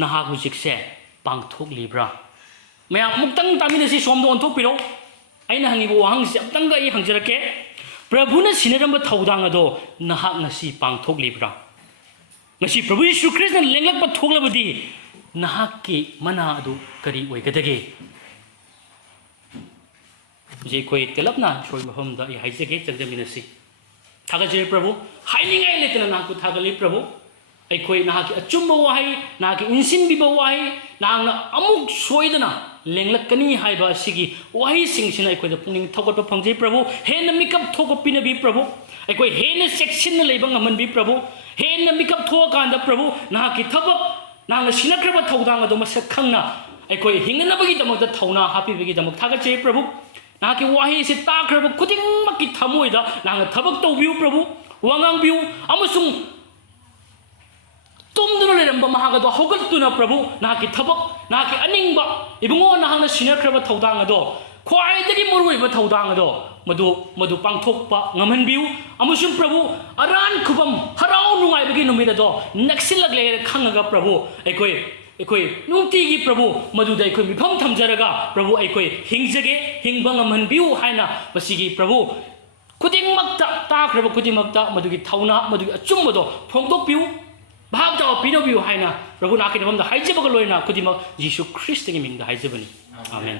ꯅꯍꯥꯛ ꯍꯧꯖꯤꯛꯁꯦ ꯄꯥꯡꯊꯣꯛꯂꯤꯕ꯭ꯔꯥ ꯃꯌꯥꯝ ꯑꯃꯨꯛꯇꯪ ꯇꯥꯃꯤꯟꯅꯁꯤ ꯁꯣꯝꯗ ꯑꯣꯟꯊꯣꯛꯄꯤꯔꯣ ꯑꯩꯅ ꯍꯪꯉꯤꯕ ꯋꯥꯍꯪꯁꯤ ꯑꯃꯨꯛꯇꯪꯒ ꯑꯩ ꯍꯪꯖꯔꯛꯀꯦ ꯄ꯭ꯔꯚꯨꯅ ꯁꯤꯟꯅꯔꯝꯕ ꯊꯧꯗꯥꯡ ꯑꯗꯣ ꯅꯍꯥꯛ ꯉꯁꯤ ꯄꯥꯡꯊꯣꯛꯂꯤꯕ꯭ꯔꯥ ꯉꯁꯤ ꯄ꯭ꯔꯚꯨ ꯌꯤꯁꯨ ꯈ꯭ꯔꯤꯁꯇꯅ ꯂꯦꯡꯂꯛꯄ ꯊꯣꯛꯂꯕꯗꯤ ꯅꯍꯥꯛꯀꯤ ꯃꯅꯥ ꯑꯗꯨ ꯀꯔꯤ ꯑꯣꯏꯒꯗꯒꯦ ꯍꯧꯖꯤꯛ ꯑꯩꯈꯣꯏ ꯇꯦꯜꯂꯞꯅ ꯏꯁꯣꯔꯒꯤ ꯃꯐꯝꯗ ꯑꯩ ꯍꯥꯏꯖꯒꯦ ꯆꯪꯖꯃꯤꯟꯅꯁꯤ ꯊꯥꯒꯠꯆꯔꯤ ꯄ꯭ꯔꯚꯨ ꯍꯥꯏꯅꯤꯡꯉꯥꯏ ꯂꯩꯇꯅ ꯅꯍꯥꯛꯄꯨ ꯊꯥꯒꯠꯂꯤ ꯄ꯭ꯔꯚꯨ ꯑꯩꯈꯣꯏ ꯅꯍꯥꯛꯀꯤ ꯑꯆꯨꯝꯕ ꯋꯥꯍꯩ ꯅꯍꯥꯛꯀꯤ ꯏꯟꯁꯤꯟꯕꯤꯕ ꯋꯥꯍꯩ ꯅꯍꯥꯛꯅ ꯑꯃꯨꯛ ꯁꯣꯏꯗꯅ ꯂꯦꯡꯂꯛꯀꯅꯤ ꯍꯥꯏꯕ ꯑꯁꯤꯒꯤ ꯋꯥꯍꯩꯁꯤꯡꯁꯤꯅ ꯑꯩꯈꯣꯏꯗ ꯄꯨꯛꯅꯤꯡ ꯊꯧꯒꯠꯄ ꯐꯪꯖꯩ ꯄ꯭ꯔꯚꯨ ꯍꯦꯟꯅ ꯃꯤꯀꯞ ꯊꯣꯛꯄ ꯄꯤꯅꯕꯤ ꯄ꯭ꯔꯚꯨ ꯑꯩꯈꯣꯏ ꯍꯦꯟꯅ ꯆꯦꯛꯁꯤꯟꯅ ꯂꯩꯕ ꯉꯝꯍꯟꯕꯤ ꯄ꯭ꯔꯚꯨ ꯍꯦꯟꯅ ꯃꯤꯀꯞ ꯊꯣꯛꯑꯀꯥꯟꯗ ꯄ꯭ꯔꯚꯨ ꯅꯍꯥꯛꯀꯤ ꯊꯕꯛ ꯅꯍꯥꯛꯅ ꯁꯤꯟꯅꯈ꯭ꯔꯕ ꯊꯧꯗꯥꯡ ꯑꯗꯨ ꯃꯁꯛ ꯈꯪꯅ ꯑꯩꯈꯣꯏ ꯍꯤꯡꯅꯅꯕꯒꯤꯗꯃꯛꯇ ꯊꯧꯅꯥ ꯍꯥꯞꯄꯤꯕꯒꯤꯗꯃꯛ ꯊꯥꯒꯠꯆꯩ ꯄ꯭ꯔꯚꯨ ꯅꯍꯥꯛꯀꯤ ꯋꯥꯍꯩꯁꯤ ꯇꯥꯈ꯭ꯔꯕ ꯈꯨꯗꯤꯡꯃꯛꯀꯤ ꯊꯃꯣꯏꯗ ꯅꯍꯥꯛꯅ ꯊꯕꯛ ꯇꯧꯕꯤꯌꯨ ꯄ꯭ꯔꯚꯨ ꯋꯥ ꯉꯥꯡꯕꯤꯌꯨ ꯑꯃꯁꯨꯡ ꯇꯨꯝꯗꯨꯅ ꯂꯩꯔꯝꯕ ꯃꯍꯥꯛ ꯑꯗꯣ ꯍꯧꯒꯠꯇꯨꯅ ꯄ꯭ꯔꯚꯨ ꯅꯍꯥꯛꯀꯤ ꯊꯕꯛ ꯅꯍꯥꯛꯀꯤ ꯑꯅꯤꯡꯕ ꯏꯕꯨꯡꯉꯣ ꯅꯍꯥꯛꯅ ꯁꯤꯟꯅꯈ꯭ꯔꯕ ꯊꯧꯗꯥꯡ ꯑꯗꯣ ꯈ꯭ꯋꯥꯏꯗꯒꯤ ꯃꯔꯨꯑꯣꯏꯕ ꯊꯧꯗꯥꯡ ꯑꯗꯣ ꯃꯗꯨ ꯄꯥꯡꯊꯣꯛꯄ ꯉꯝꯍꯟꯕꯤꯌꯨ ꯑꯃꯁꯨꯡ ꯄ꯭ꯔꯚꯨ ꯑꯔꯥꯟ ꯈꯨꯕꯝ ꯍꯔꯥꯎ ꯅꯨꯡꯉꯥꯏꯕꯒꯤ ꯅꯨꯃꯤꯠ ꯑꯗꯣ ꯅꯛꯁꯤꯜꯂꯛꯂꯦ ꯍꯥꯏꯅ ꯈꯪꯉꯒ ꯄ꯭ꯔꯚꯨ ꯑꯩꯈꯣই ꯅꯨꯡꯇꯤꯒꯤ ꯄ꯭ꯔꯚꯨ ꯃꯗꯨꯗ ꯑꯩꯈꯣꯏ ꯃꯤꯐꯝ ꯊꯝꯖꯔꯒ ꯄ꯭ꯔꯚꯨ ꯑꯩꯈꯣꯏ ꯍꯤꯡꯕ ꯉꯝꯍꯟꯕꯤꯌꯨ ꯍꯥꯏꯅ ꯃꯁꯤꯒꯤ ꯄ꯭ꯔꯚꯨ ꯈꯨꯗꯤꯡꯃꯛꯇ ꯇꯥꯈ꯭ꯔꯕ ꯈꯨꯗꯤꯡꯃꯛꯇ ꯃꯗꯨꯒꯤ ꯊꯧꯅꯥ ꯃꯗꯨꯒꯤ ꯑꯆꯨꯝꯕꯗꯣ ꯐꯣꯡꯗꯣꯛꯄꯤꯌꯨ ꯚꯥꯞ ꯇꯥꯕ ꯄꯤꯅꯕꯤꯌꯨ ꯍꯥꯏꯅ ꯄ꯭ꯔꯚꯨ ꯅꯍꯥꯛꯀꯤ ꯃꯐꯝꯗ ꯍꯥꯏꯖꯕꯒ ꯂꯣꯏꯅ ꯈꯨꯗꯤꯡꯃꯛ ꯖꯤꯁꯨ ꯈ꯭ꯔꯤꯁꯇꯒꯤ ꯃꯤꯡꯗ ꯍꯥꯏꯖꯕꯅꯤ ꯑꯥꯃꯦꯟ